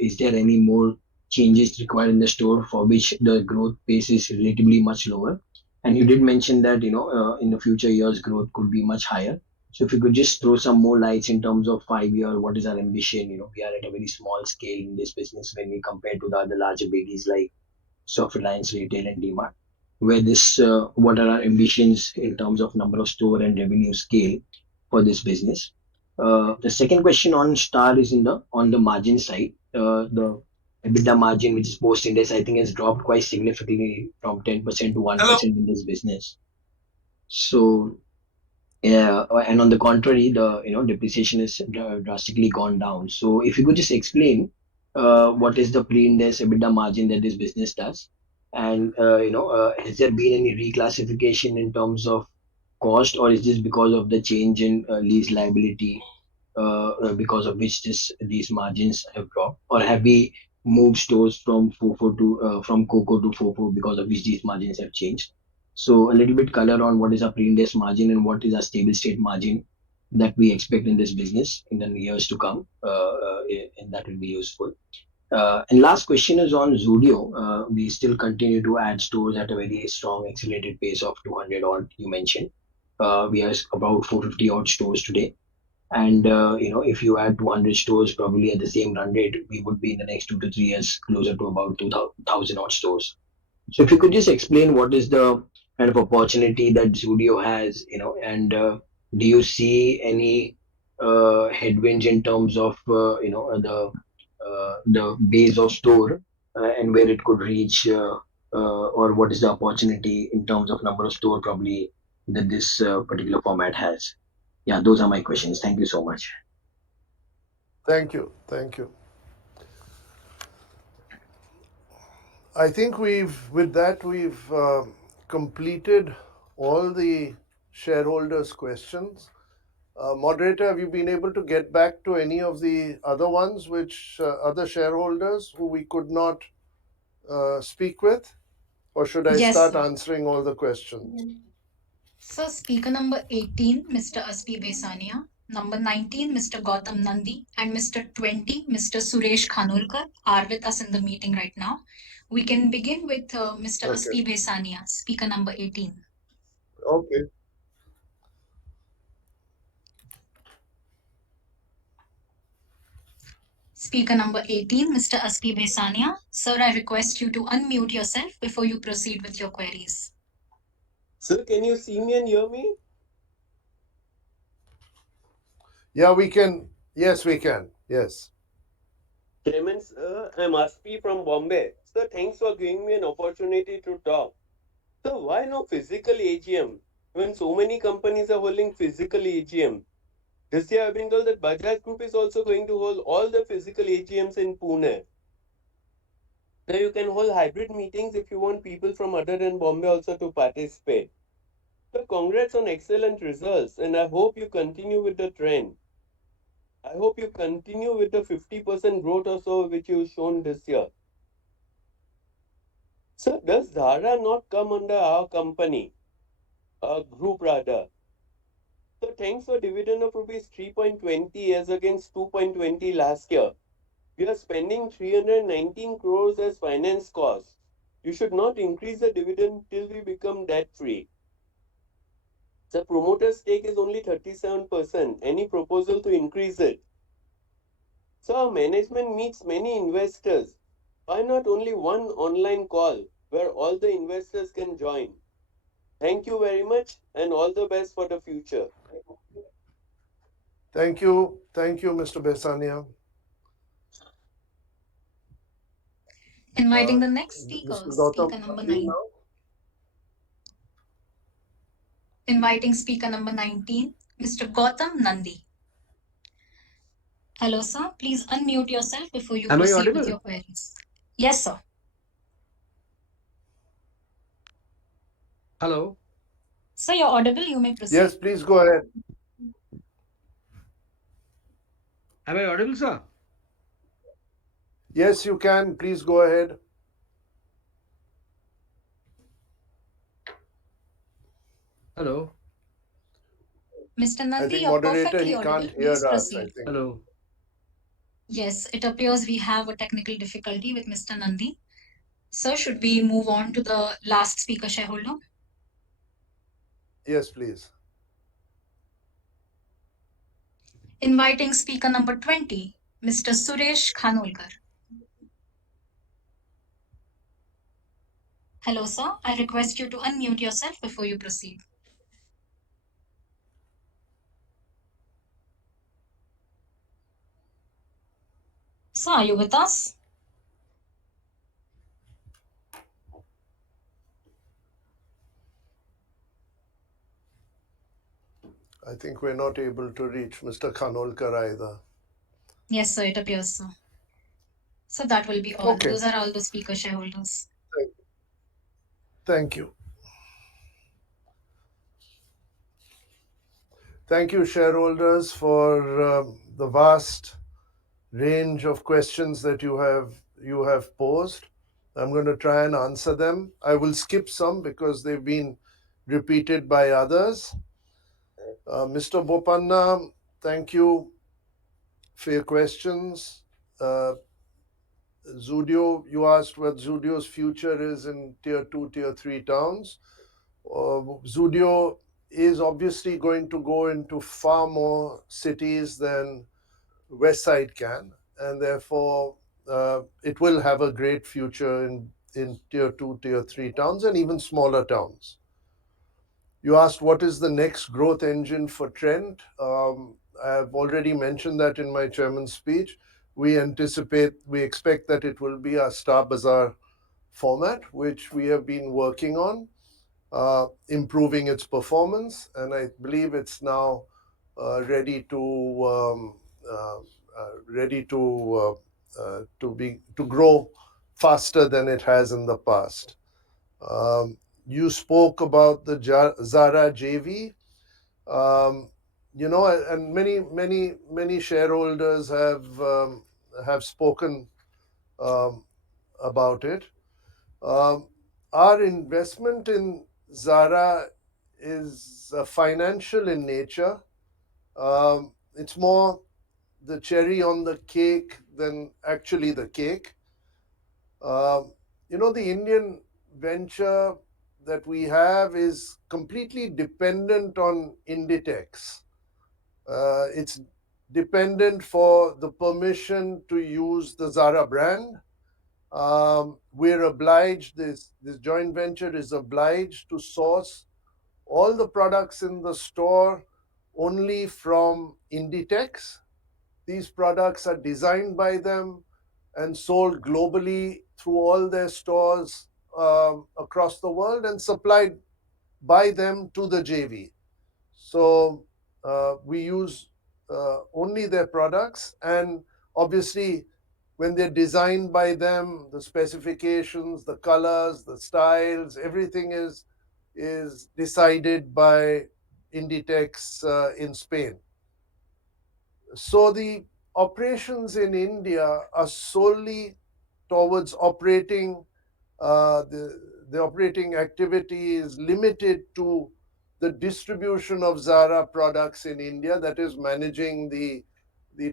is there any more changes required in the store for which the growth pace is relatively much lower? And you did mention that in the future years growth could be much higher. So if you could just throw some more lights in terms of 5 year, what is our ambition? We are at a very small scale in this business when we compare to the other larger biggies like Soft Reliance Retail and DMart. What are our ambitions in terms of number of store and revenue scale for this business? The second question on Star is on the margin side. The EBITDA margin, which is post index, I think has dropped quite significantly from 10% to 1% in this business. So yeah, and on the contrary, the depreciation is drastically gone down. So if you could just explain what is the pre-index EBITDA margin that this business does, and has there been any reclassification in terms of cost, or is this because of the change in lease liability, because of which these margins have dropped, or have we moved stores from FOFO to from COCO to FOFO because of which these margins have changed? So a little bit color on what is our pre-index margin and what is our stable state margin that we expect in this business in the years to come, and that will be useful. And last question is on Zudio. We still continue to add stores at a very strong accelerated pace of 200 odd, you mentioned. We are about 450 odd stores today. And if you add 200 stores, probably at the same run rate, we would be in the next 2 to 3 years closer to about 2,000 odd stores. So if you could just explain what is the kind of opportunity that Zudio has, and do you see any headwinds in terms of the base of store and where it could reach, or what is the opportunity in terms of number of store probably that this particular format has? Yeah, those are my questions. Thank you so much. Thank you. Thank you. I think with that, we've completed all the shareholders' questions. Moderator, have you been able to get back to any of the other ones, which other shareholders who we could not speak with? Or should I Yes, start sir. answering all the questions? So, speaker number 18, Mr. Aspi Besania, number 19, Mr. Gautam Nandi, and Mr. 20, Mr. Suresh Khanolkar are with us in the meeting right now. We can begin with Mr. Okay. Aspi Besania, speaker number 18. Okay. Speaker number 18, Mr. Aspi Besania. Sir, I request you to unmute yourself before you proceed with your queries. Sir, can you see me and hear me? Yeah, we can. Yes, we can. Yes. Chairman, sir, I'm Aspi from Bombay. Sir, thanks for giving me an opportunity to talk. Sir, why no physical AGM when so many companies are holding physical AGM? This year I've been told that Bajaj Group is also going to hold all the physical AGMs in Pune. Now you can hold hybrid meetings if you want people from other than Bombay also to participate. So congrats on excellent results, and I hope you continue with the trend. I hope you continue with the 50% growth or so which you've shown this year. Sir, does Zara not come under our company, our group rather? So thanks for dividend of rupees 3.20 as against 2.20 last year. We are spending 319 crores as finance costs. You should not increase the dividend till we become debt free. The promoter stake is only 37%. Any proposal to increase it? So our management meets many investors. Why not only one online call where all the investors can join? Thank you very much and all the best for the future. Thank you. Thank you, Mr. Besania. Inviting the next speaker, Mr. Gautam speaker number Nandi 9. now. Inviting speaker number 19, Mr. Gautam Nandi. Hello, sir. Please unmute yourself before you Am I proceed with audible? your queries. Yes, sir. Hello. Sir, you're audible. You may proceed. Yes, please go ahead. Am I audible, sir? Yes, you can. Please go ahead. Hello. Mr. I Nandi, think you're moderator, perfectly he audible. can't hear Please us, I proceed. think. Hello. Yes, it appears we have a technical difficulty with Mr. Nandi. Sir, should we move on to the last speaker shareholder? Yes, please. Inviting speaker number 20, Mr. Suresh Khanolkar. Hello, sir. I request you to unmute yourself before you proceed. Sir, are you with us? I think we're not able to reach Mr. Khanolkar either. Yes, sir, it appears so. So that will be all. Okay. Those are all the speaker shareholders. Thank you. Thank you, shareholders, for the vast range of questions that you have posed. I'm going to try and answer them. I will skip some because they've been repeated by others. Mr. Bopanna, thank you for your questions. Zudio, you asked what Zudio's future is in tier 2, tier 3 towns. Zudio is obviously going to go into far more cities than Westside can, and therefore it will have a great future in tier 2, tier 3 towns and even smaller towns. You asked what is the next growth engine for Trent. I've already mentioned that in my chairman's speech. We expect that it will be our Star Bazaar format, which we have been working on, improving its performance, and I believe it's now ready to grow faster than it has in the past. You spoke about the Zara JV. And many shareholders have spoken about it. Our investment in Zara is financial in nature. It's more the cherry on the cake than actually the cake. The Indian venture that we have is completely dependent on Inditex. It's dependent for the permission to use the Zara brand. We're obliged, this joint venture is obliged to source all the products in the store only from Inditex. These products are designed by them and sold globally through all their stores across the world and supplied by them to the JV. So we use only their products, and obviously when they're designed by them, the specifications, the colors, the styles, everything is decided by Inditex in Spain. So the operations in India are solely towards operating, the operating activity is limited to the distribution of Zara products in India, that is managing the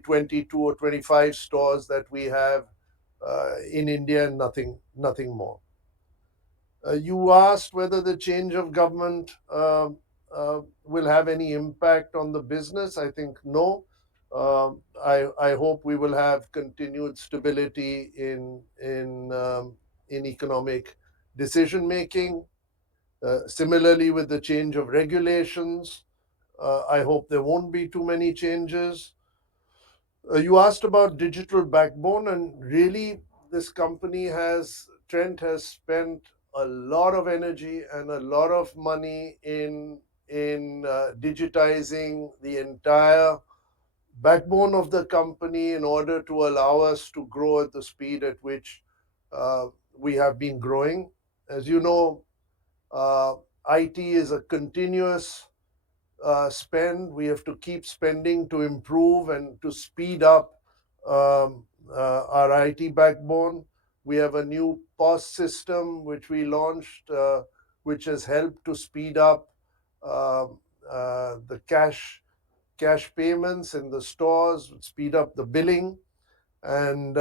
22 or 25 stores that we have in India and nothing more. You asked whether the change of government will have any impact on the business. I think no. I hope we will have continued stability in economic decision making. Similarly, with the change of regulations, I hope there won't be too many changes. You asked about digital backbone, and really, this company Trent has spent a lot of energy and a lot of money in digitizing the entire backbone of the company in order to allow us to grow at the speed at which we have been growing. As you know, IT is a continuous spend. We have to keep spending to improve and to speed up our IT backbone. We have a new POS system which we launched, which has helped to speed up the cash payments in the stores, speed up the billing, and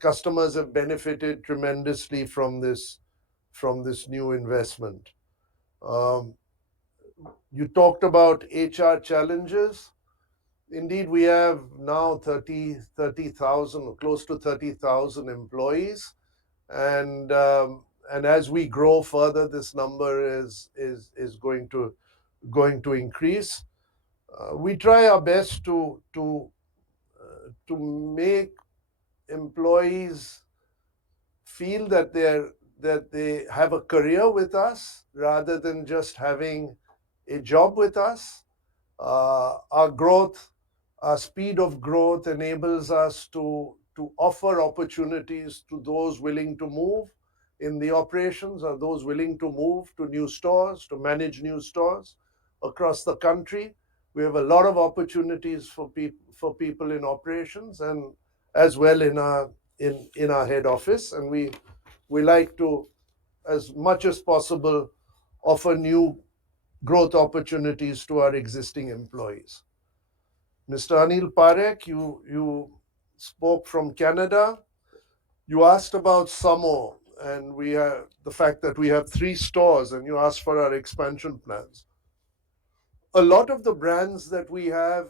customers have benefited tremendously from this new investment. You talked about HR challenges. Indeed, we have now 30,000, close to 30,000 employees. And as we grow further, this number is going to increase. We try our best to make employees feel that they have a career with us rather than just having a job with us. Our growth, our speed of growth enables us to offer opportunities to those willing to move in the operations or those willing to move to new stores, to manage new stores across the country. We have a lot of opportunities for people in operations and as well in our head office, and we like to, as much as possible, offer new growth opportunities to our existing employees. Mr. Anil Parekh, you spoke from Canada. You asked about Samo and the fact that we have 3 stores, and you asked for our expansion plans. A lot of the brands that we have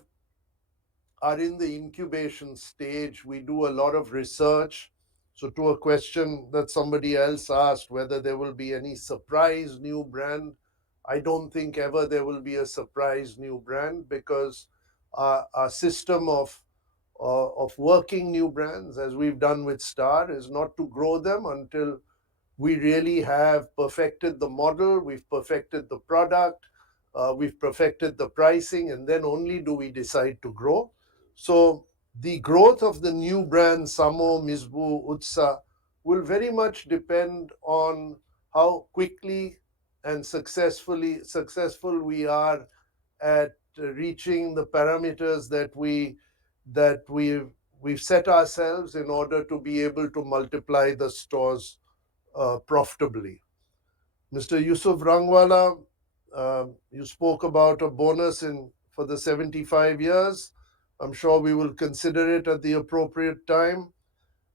are in the incubation stage. We do a lot of research. So, to a question that somebody else asked, whether there will be any surprise new brand, I don't think ever there will be a surprise new brand, because our system of working new brands, as we've done with Star, is not to grow them until we really have perfected the model, we've perfected the product, we've perfected the pricing, and then only do we decide to grow. So the growth of the new brands, Samo, Misbu, Utsa, will very much depend on how quickly and successful we are at reaching the parameters that we've set ourselves in order to be able to multiply the stores profitably. Mr. Yusuf Rangwala, you spoke about a bonus for the 75 years. I'm sure we will consider it at the appropriate time.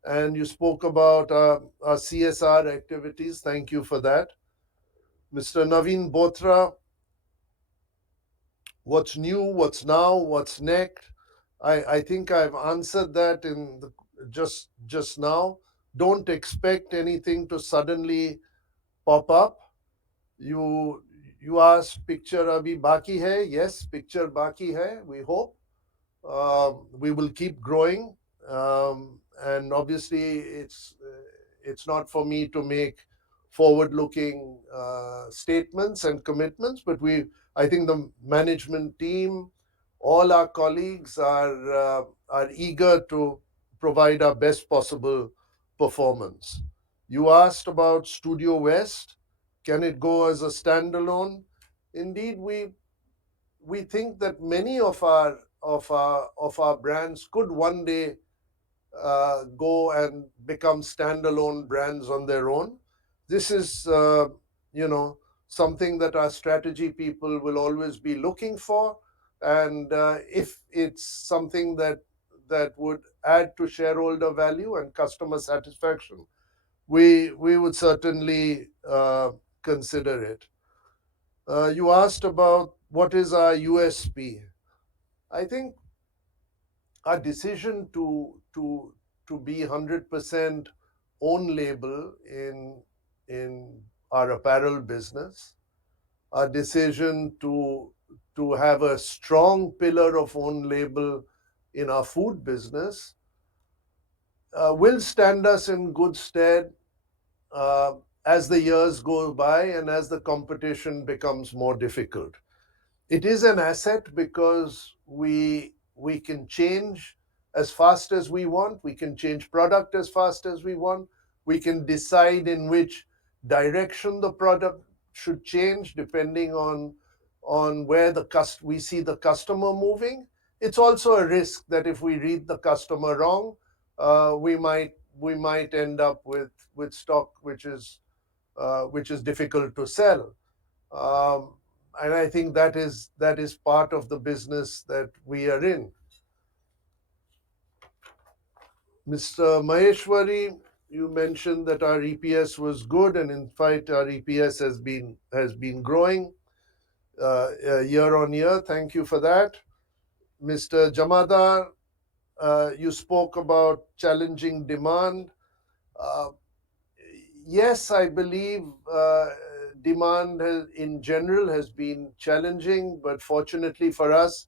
And you spoke about our CSR activities. Thank you for that. Mr. Naveen Bothra, what's new, what's now, what's next? I think I've answered that just now. Don't expect anything to suddenly pop up. You asked picture abhi baki hai. Yes, picture baki hai. We hope we will keep growing, and obviously it's not for me to make forward-looking statements and commitments, but I think the management team, all our colleagues are eager to provide our best possible performance. You asked about Studio West. Can it go as a standalone? Indeed, we think that many of our brands could one day go and become standalone brands on their own. This is, something that our strategy people will always be looking for, and if it's something that would add to shareholder value and customer satisfaction, we would certainly consider it. You asked about what is our USP. I think our decision to be 100% own label in our apparel business, our decision to have a strong pillar of own label in our food business will stand us in good stead as the years go by and as the competition becomes more difficult. It is an asset because we can change as fast as we want. We can change product as fast as we want. We can decide in which direction the product should change depending on where we see the customer moving. It's also a risk that if we read the customer wrong, we might end up with stock which is difficult to sell. And I think that is part of the business that we are in. Mr. Maheshwari, you mentioned that our EPS was good, and in fact, our EPS has been growing year on year. Thank you for that. Mr. Jamadar, you spoke about challenging demand. Yes, I believe demand in general has been challenging, but fortunately for us,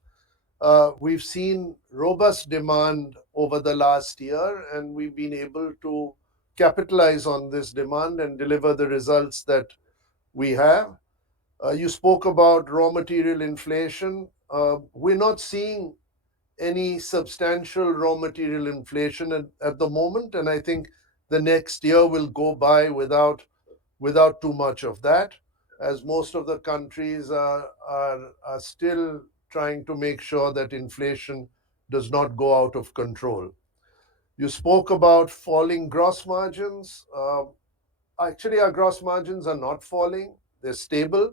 we've seen robust demand over the last year, and we've been able to capitalize on this demand and deliver the results that we have. You spoke about raw material inflation. We're not seeing any substantial raw material inflation at the moment, and I think the next year will go by without too much of that, as most of the countries are still trying to make sure that inflation does not go out of control. You spoke about falling gross margins. Actually, our gross margins are not falling, they're stable.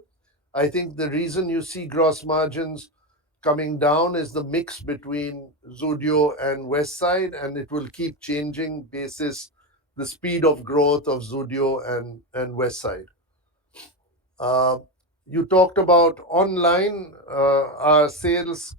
I think the reason you see gross margins coming down is the mix between Zudio and Westside, and it will keep changing basis the speed of growth of Zudio and Westside. You talked about online, our sales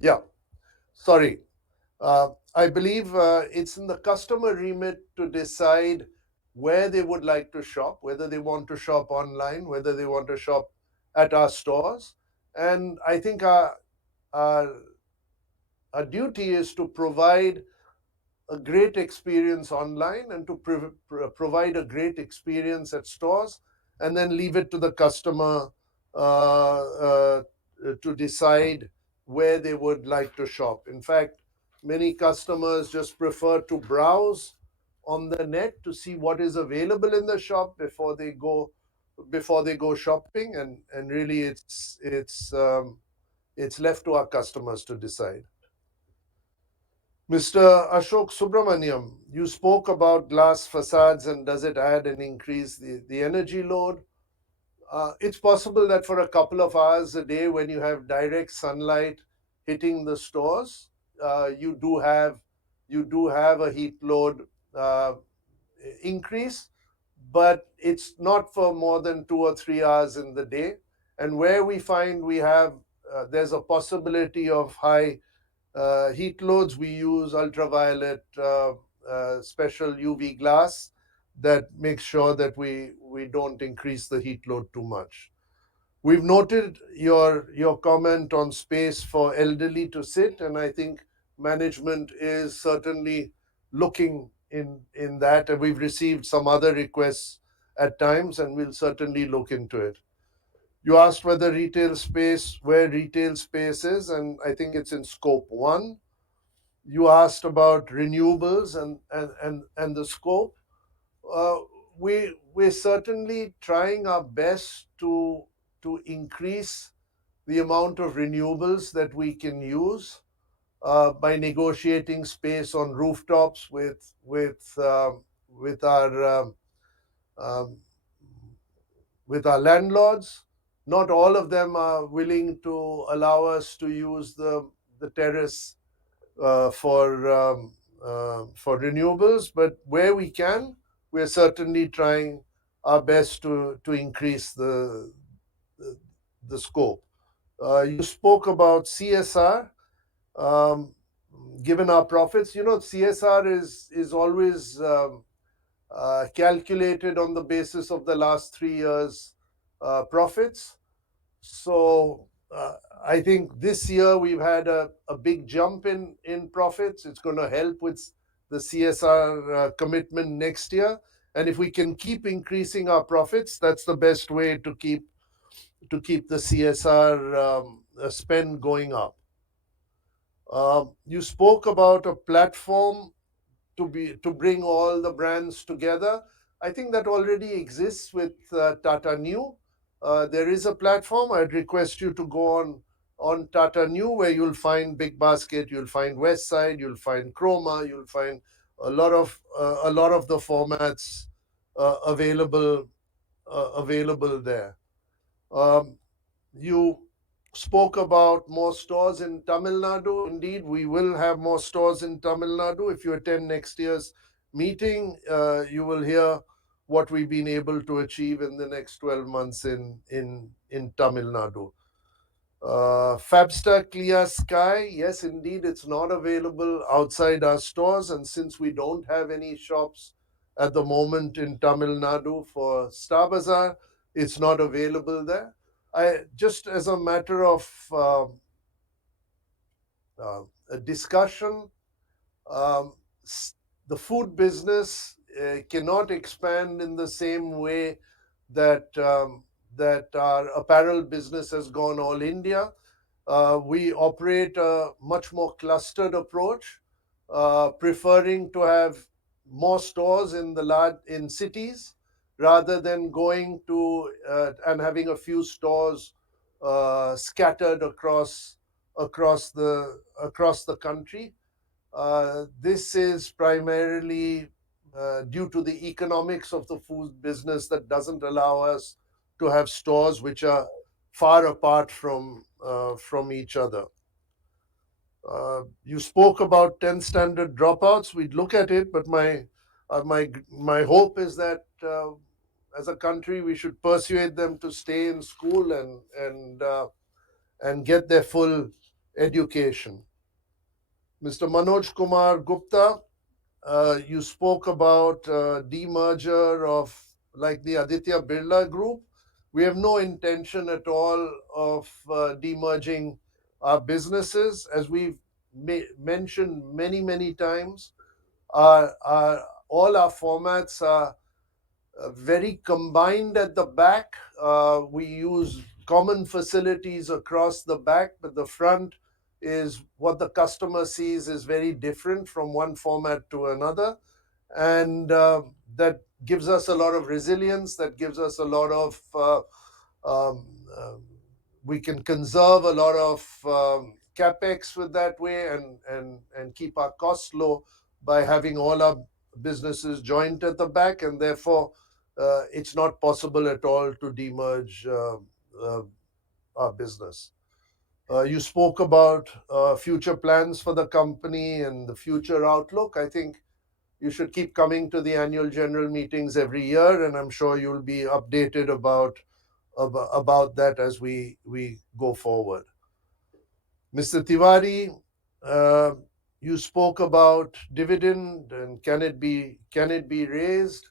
Yeah, sorry. I believe it's in the customer remit to decide where they would like to shop, whether they want to shop online, whether they want to shop at our stores. And I think our, our duty is to provide a great experience online and to provide a great experience at stores, and then leave it to the customer to decide where they would like to shop. In fact, many customers just prefer to browse on the net to see what is available in the shop before they go shopping, and really it's left to our customers to decide. Mr. Ashok Subramaniam, you spoke about glass facades and does it add and increase the energy load? It's possible that for a couple of hours a day, when you have direct sunlight hitting the stores, you do have a heat load increase, but it's not for more than 2 or 3 hours in the day. And where we find there's a possibility of high heat loads, we use ultraviolet special UV glass that makes sure that we don't increase the heat load too much. We've noted your comment on space for elderly to sit, and I think management is certainly looking in that, and we've received some other requests at times, and we'll certainly look into it. You asked where retail space is, and I think it's in scope 1. You asked about renewables and the scope. Uh, we're certainly trying our best to increase the amount of renewables that we can use by negotiating space on rooftops with our um, with our landlords. Not all of them are willing to allow us to use the terrace for renewables, but where we can, we're certainly trying our best to increase the, the scope. You spoke about CSR. Um, Given our profits, CSR is always calculated on the basis of the last 3 years' profits. So I think this year we've had a big jump in profits. It's going to help with the CSR commitment next year. And if we can keep increasing our profits, that's the best way to keep the CSR spend going up. You spoke about a platform to bring all the brands together. I think that already exists with Tata Neu. There is a platform. I'd request you to go on Tata Neu, where you'll find Big Basket, you'll find Westside, you'll find Chroma, you'll find a lot of the formats available there. You spoke about more stores in Tamil Nadu. Indeed, we will have more stores in Tamil Nadu. If you attend next year's meeting, you will hear what we've been able to achieve in the next 12 months in Tamil Nadu. Fabster Clear Sky, yes, indeed, it's not available outside our stores. And since we don't have any shops at the moment in Tamil Nadu for Star Bazaar, it's not available there. Just as a matter of a discussion, um, the food business cannot expand in the same way that our apparel business has gone all India. We operate a much more clustered approach, preferring to have more stores in cities rather than going to and having a few stores scattered across the country. This is primarily due to the economics of the food business that doesn't allow us to have stores which are far apart from each other. You spoke about 10 standard dropouts. We'd look at it, but my hope is that as a country we should persuade them to stay in school and get their full education. Mr. Manoj Kumar Gupta, you spoke about demerger of like the Aditya Birla Group. We have no intention at all of demerging our businesses. As we've mentioned many times, all our formats are very combined at the back. We use common facilities across the back, but the front is what the customer sees is very different from one format to another. And that gives us a lot of resilience, that gives us a lot of, um, uh, we can conserve a lot of capex with that way and keep our costs low by having all our businesses joint at the back, and therefore it's not possible at all to demerge our business. You spoke about future plans for the company and the future outlook. I think you should keep coming to the annual general meetings every year, and I'm sure you'll be updated about that as we go forward. Mr. Tiwari, you spoke about dividend and can it be raised?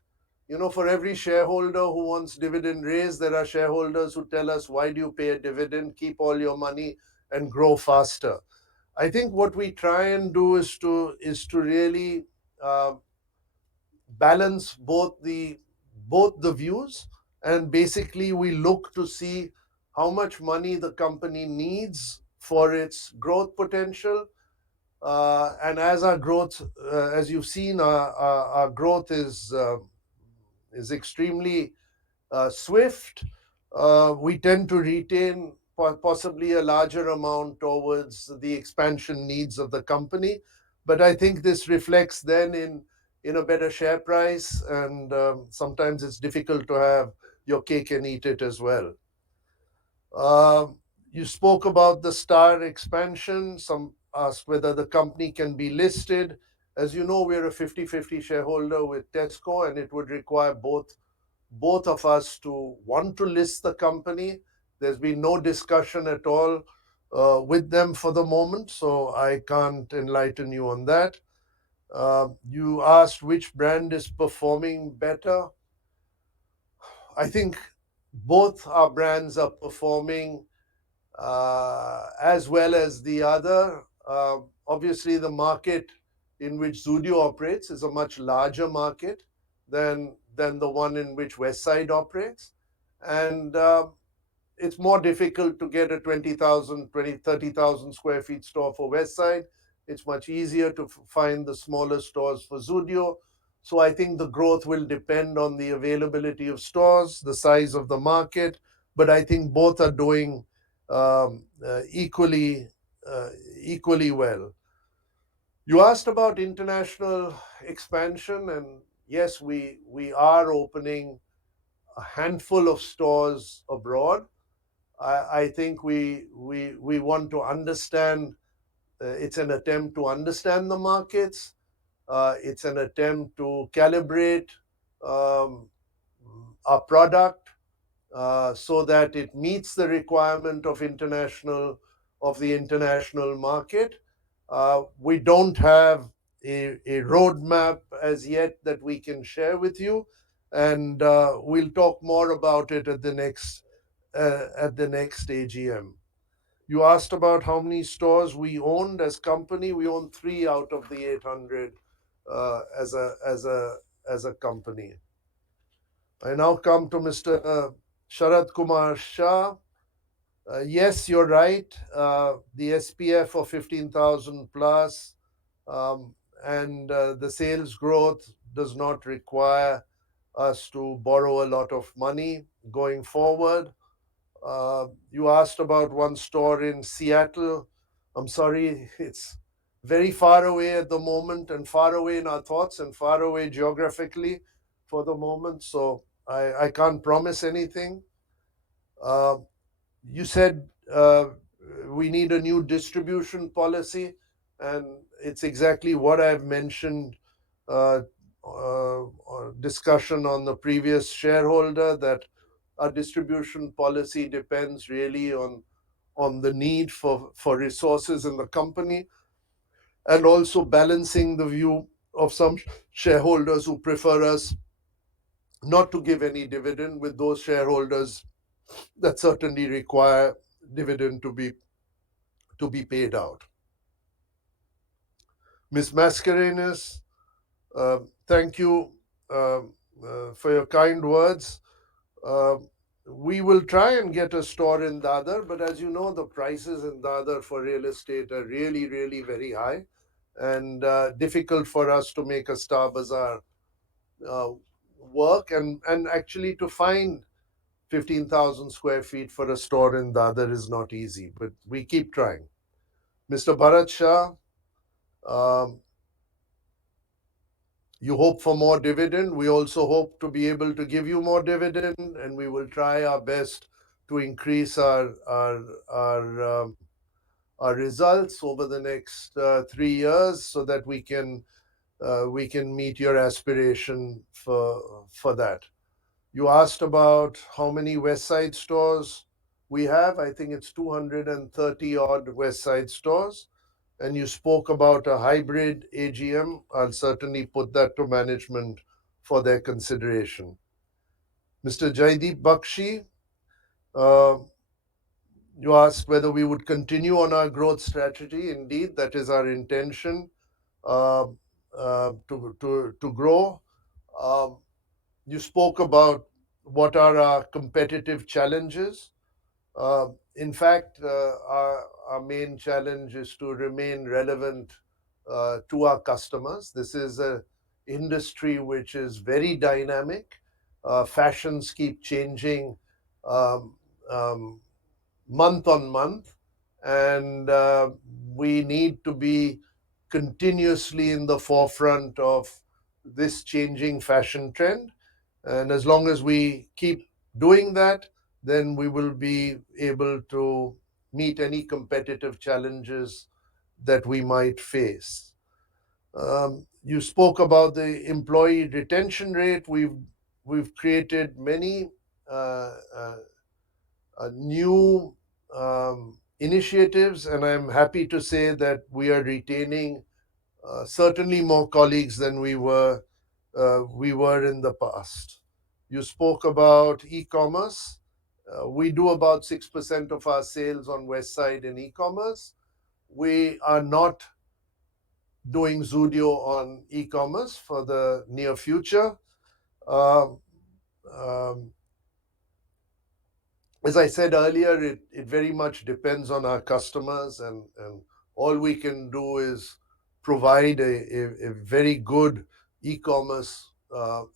You know, for every shareholder who wants dividend raised, there are shareholders who tell us, why do you pay a dividend? Keep all your money and grow faster. I think what we try and do is to really balance both the views, and basically we look to see how much money the company needs for its growth potential. And as our growth, as you've seen, our growth is extremely swift. We tend to retain possibly a larger amount towards the expansion needs of the company. But I think this reflects then in a better share price, and sometimes it's difficult to have your cake and eat it as well. You spoke about the Star expansion. Some asked whether the company can be listed. As you know, we're a 50-50 shareholder with Tesco, and it would require both of us to want to list the company. There's been no discussion at all with them for the moment, so I can't enlighten you on that. You asked which brand is performing better. I think both our brands are performing as well as the other. Obviously, the market in which Zudio operates is a much larger market than the one in which Westside operates. And it's more difficult to get a 30,000 square feet store for Westside. It's much easier to find the smaller stores for Zudio. So I think the growth will depend on the availability of stores, the size of the market, but I think both are doing equally well. You asked about international expansion, and yes, we are opening a handful of stores abroad. I think we want to understand. It's an attempt to understand the markets. It's an attempt to calibrate um, our product so that it meets the requirement of the international market. We don't have a roadmap as yet that we can share with you, and we'll talk more about it at the next AGM. You asked about how many stores we owned as company. We own 3 out of the 800 as a company. I now come to Mr. Sharad Kumar Shah. Yes, you're right. The SPF of 15,000 plus and the sales growth does not require us to borrow a lot of money going forward. You asked about one store in Seattle. I'm sorry, it's very far away at the moment, and far away in our thoughts, and far away geographically for the moment. So I can't promise anything. You said we need a new distribution policy, and it's exactly what I've mentioned discussion on the previous shareholder, that our distribution policy depends really on the need for resources in the company, and also balancing the view of some shareholders who prefer us not to give any dividend with those shareholders that certainly require dividend to be paid out. Ms. Mascarenhas, thank you for your kind words. We will try and get a store in Dadar, but as you know, the prices in Dadar for real estate are really, really very high, and difficult for us to make a Star Bazaar work, and actually to find 15,000 square feet for a store in Dadar is not easy, but we keep trying. Mr. Bharat Shah, you hope for more dividend. We also hope to be able to give you more dividend, and we will try our best to increase our results over the next 3 years so that we can meet your aspiration for that. You asked about how many West Side stores we have. I think it's 230 odd West Side stores. And you spoke about a hybrid AGM. I'll certainly put that to management for their consideration. Mr. Jaideep Bakshi, you asked whether we would continue on our growth strategy. Indeed, that is our intention to grow. You spoke about what are our competitive challenges. In fact, our main challenge is to remain relevant to our customers. This is an industry which is very dynamic. Fashions keep changing um, um, month on month, and we need to be continuously in the forefront of this changing fashion trend. And as long as we keep doing that, then we will be able to meet any competitive challenges that we might face. You spoke about the employee retention rate. We've created many new initiatives, and I'm happy to say that we are retaining certainly more colleagues than we were in the past. You spoke about e-commerce. We do about 6% of our sales on West Side in e-commerce. We are not doing Zudio on e-commerce for the near future. Um, um, as I said earlier, it very much depends on our customers, and all we can do is provide a very good e-commerce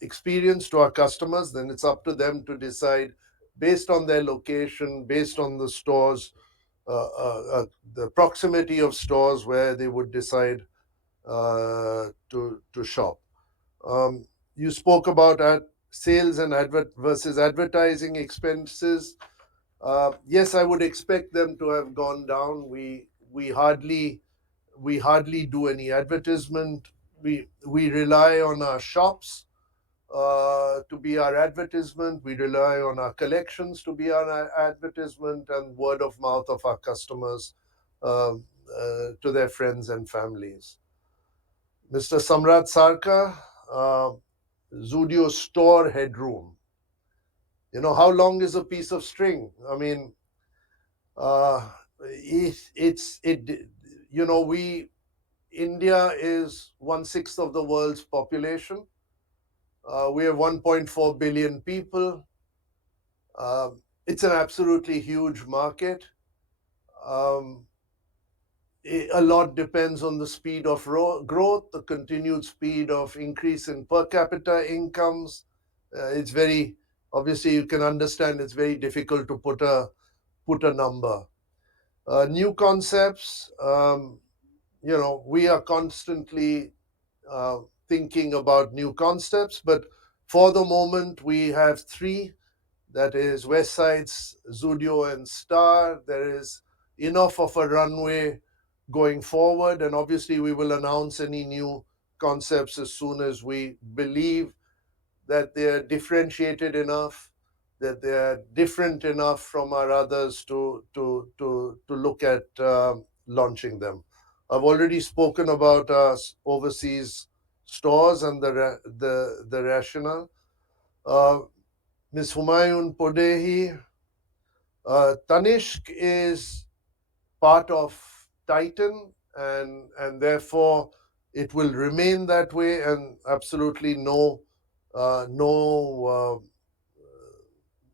experience to our customers, then it's up to them to decide based on their location, based on the stores, the proximity of stores where they would decide to shop. You spoke about sales and versus advertising expenses. Yes, I would expect them to have gone down. We hardly do any advertisement. We rely on our shops to be our advertisement. We rely on our collections to be our advertisement, and word of mouth of our customers to their friends and families. Mr. Samrat Sarkar, Zudio store headroom. How long is a piece of string? I mean, India is 1/6 of the world's population. We have 1.4 billion people. It's an absolutely huge market. A lot depends on the speed of growth, the continued speed of increase in per capita incomes. It's very, obviously, you can understand it's very difficult to put a number. New concepts, we are constantly thinking about new concepts, but for the moment, we have 3. That is West Sides, Zudio, and Star. There is enough of a runway going forward, and obviously we will announce any new concepts as soon as we believe that they're differentiated enough, that they're different enough from our others to look at launching them. I've already spoken about our overseas stores and the rationale. Ms. Humayun Podehi, Tanishq is part of Titan, and therefore it will remain that way, and absolutely no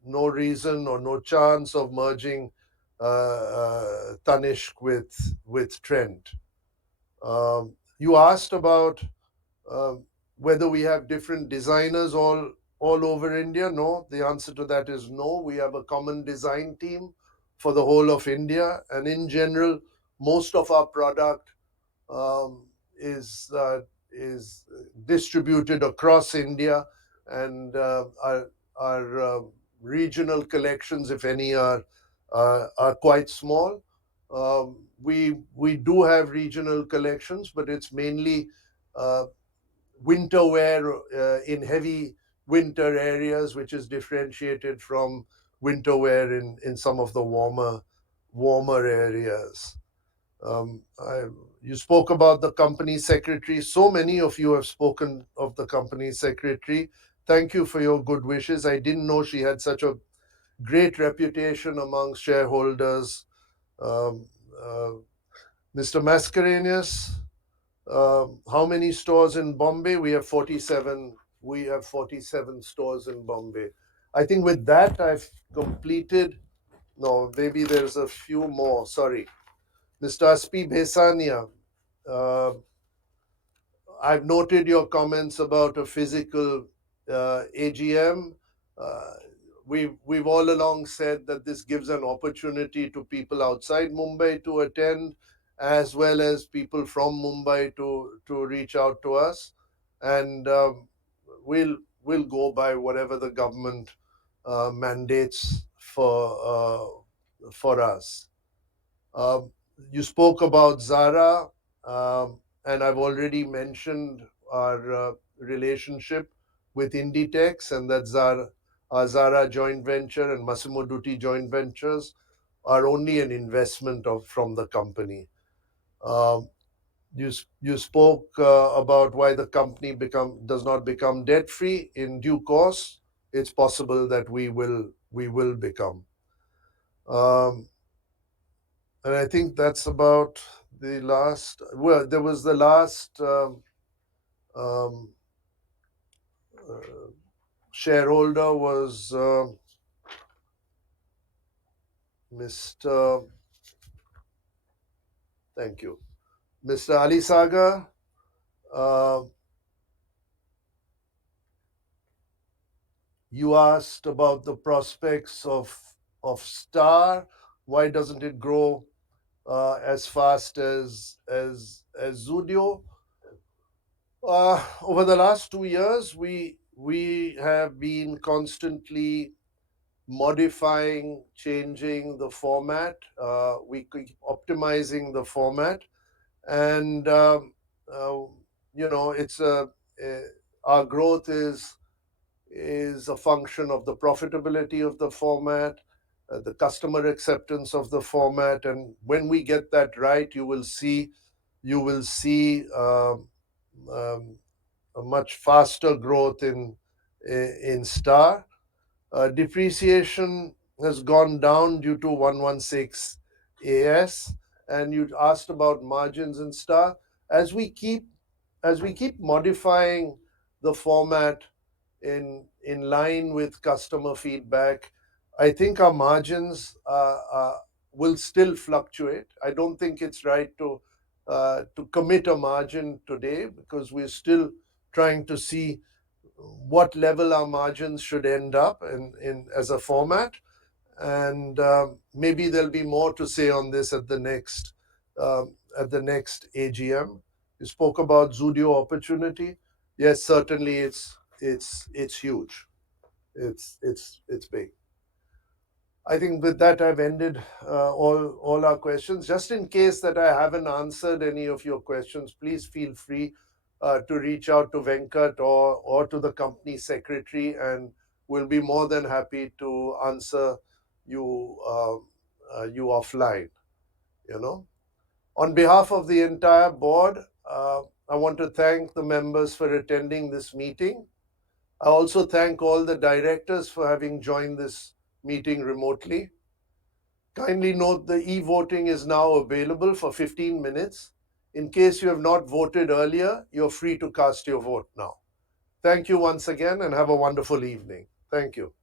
reason or no chance of merging Tanishq with Trent. You asked about whether we have different designers all over India. No, the answer to that is no. We have a common design team for the whole of India, and in general, most of our product is distributed across India, and our regional collections, if any, are quite small. We do have regional collections, but it's mainly winter wear in heavy winter areas, which is differentiated from winter wear in some of the warmer areas. You spoke about the company secretary. So many of you have spoken of the company secretary. Thank you for your good wishes. I didn't know she had such a great reputation among shareholders. Mr. Mascarenhas, how many stores in Bombay? We have 47. We have 47 stores in Bombay. I think with that, I've completed. No, maybe there's a few more. Sorry. Mr. Aspi Bhesania, I've noted your comments about a physical AGM. We've all along said that this gives an opportunity to people outside Mumbai to attend, as well as people from Mumbai to reach out to us, and we'll go by whatever the government mandates for us. You spoke about Zara, and I've already mentioned our relationship with Inditex, and that our Zara joint venture and Massimo Dutti joint ventures are only an investment from the company. You spoke about why the company does not become debt free in due course. It's possible that we will become. And I think that's about the last. Well, there was the last shareholder was Mr. Thank you, Mr. Ali Sagar. You asked about the prospects of Star. Why doesn't it grow as fast as Zudio? Over the last 2 years, we have been constantly modifying, changing the format. We keep optimizing the format, and it's our growth is a function of the profitability of the format, the customer acceptance of the format, and when we get that right, you will see a much faster growth in Star. Depreciation has gone down due to 116 AS, and you asked about margins in Star. As we keep modifying the format in line with customer feedback, I think our margins will still fluctuate. I don't think it's right to commit a margin today, because we're still trying to see what level our margins should end up in as a format. And maybe there'll be more to say on this at the next AGM. You spoke about Zudio opportunity. Yes, certainly it's huge. It's big. I think with that, I've ended all our questions. Just in case that I haven't answered any of your questions, please feel free to reach out to Venkat or to the company secretary, and we'll be more than happy to answer you offline. On behalf of the entire board, I want to thank the members for attending this meeting. I also thank all the directors for having joined this meeting remotely. Kindly note the e-voting is now available for 15 minutes. In case you have not voted earlier, you're free to cast your vote now. Thank you once again, and have a wonderful evening. Thank you.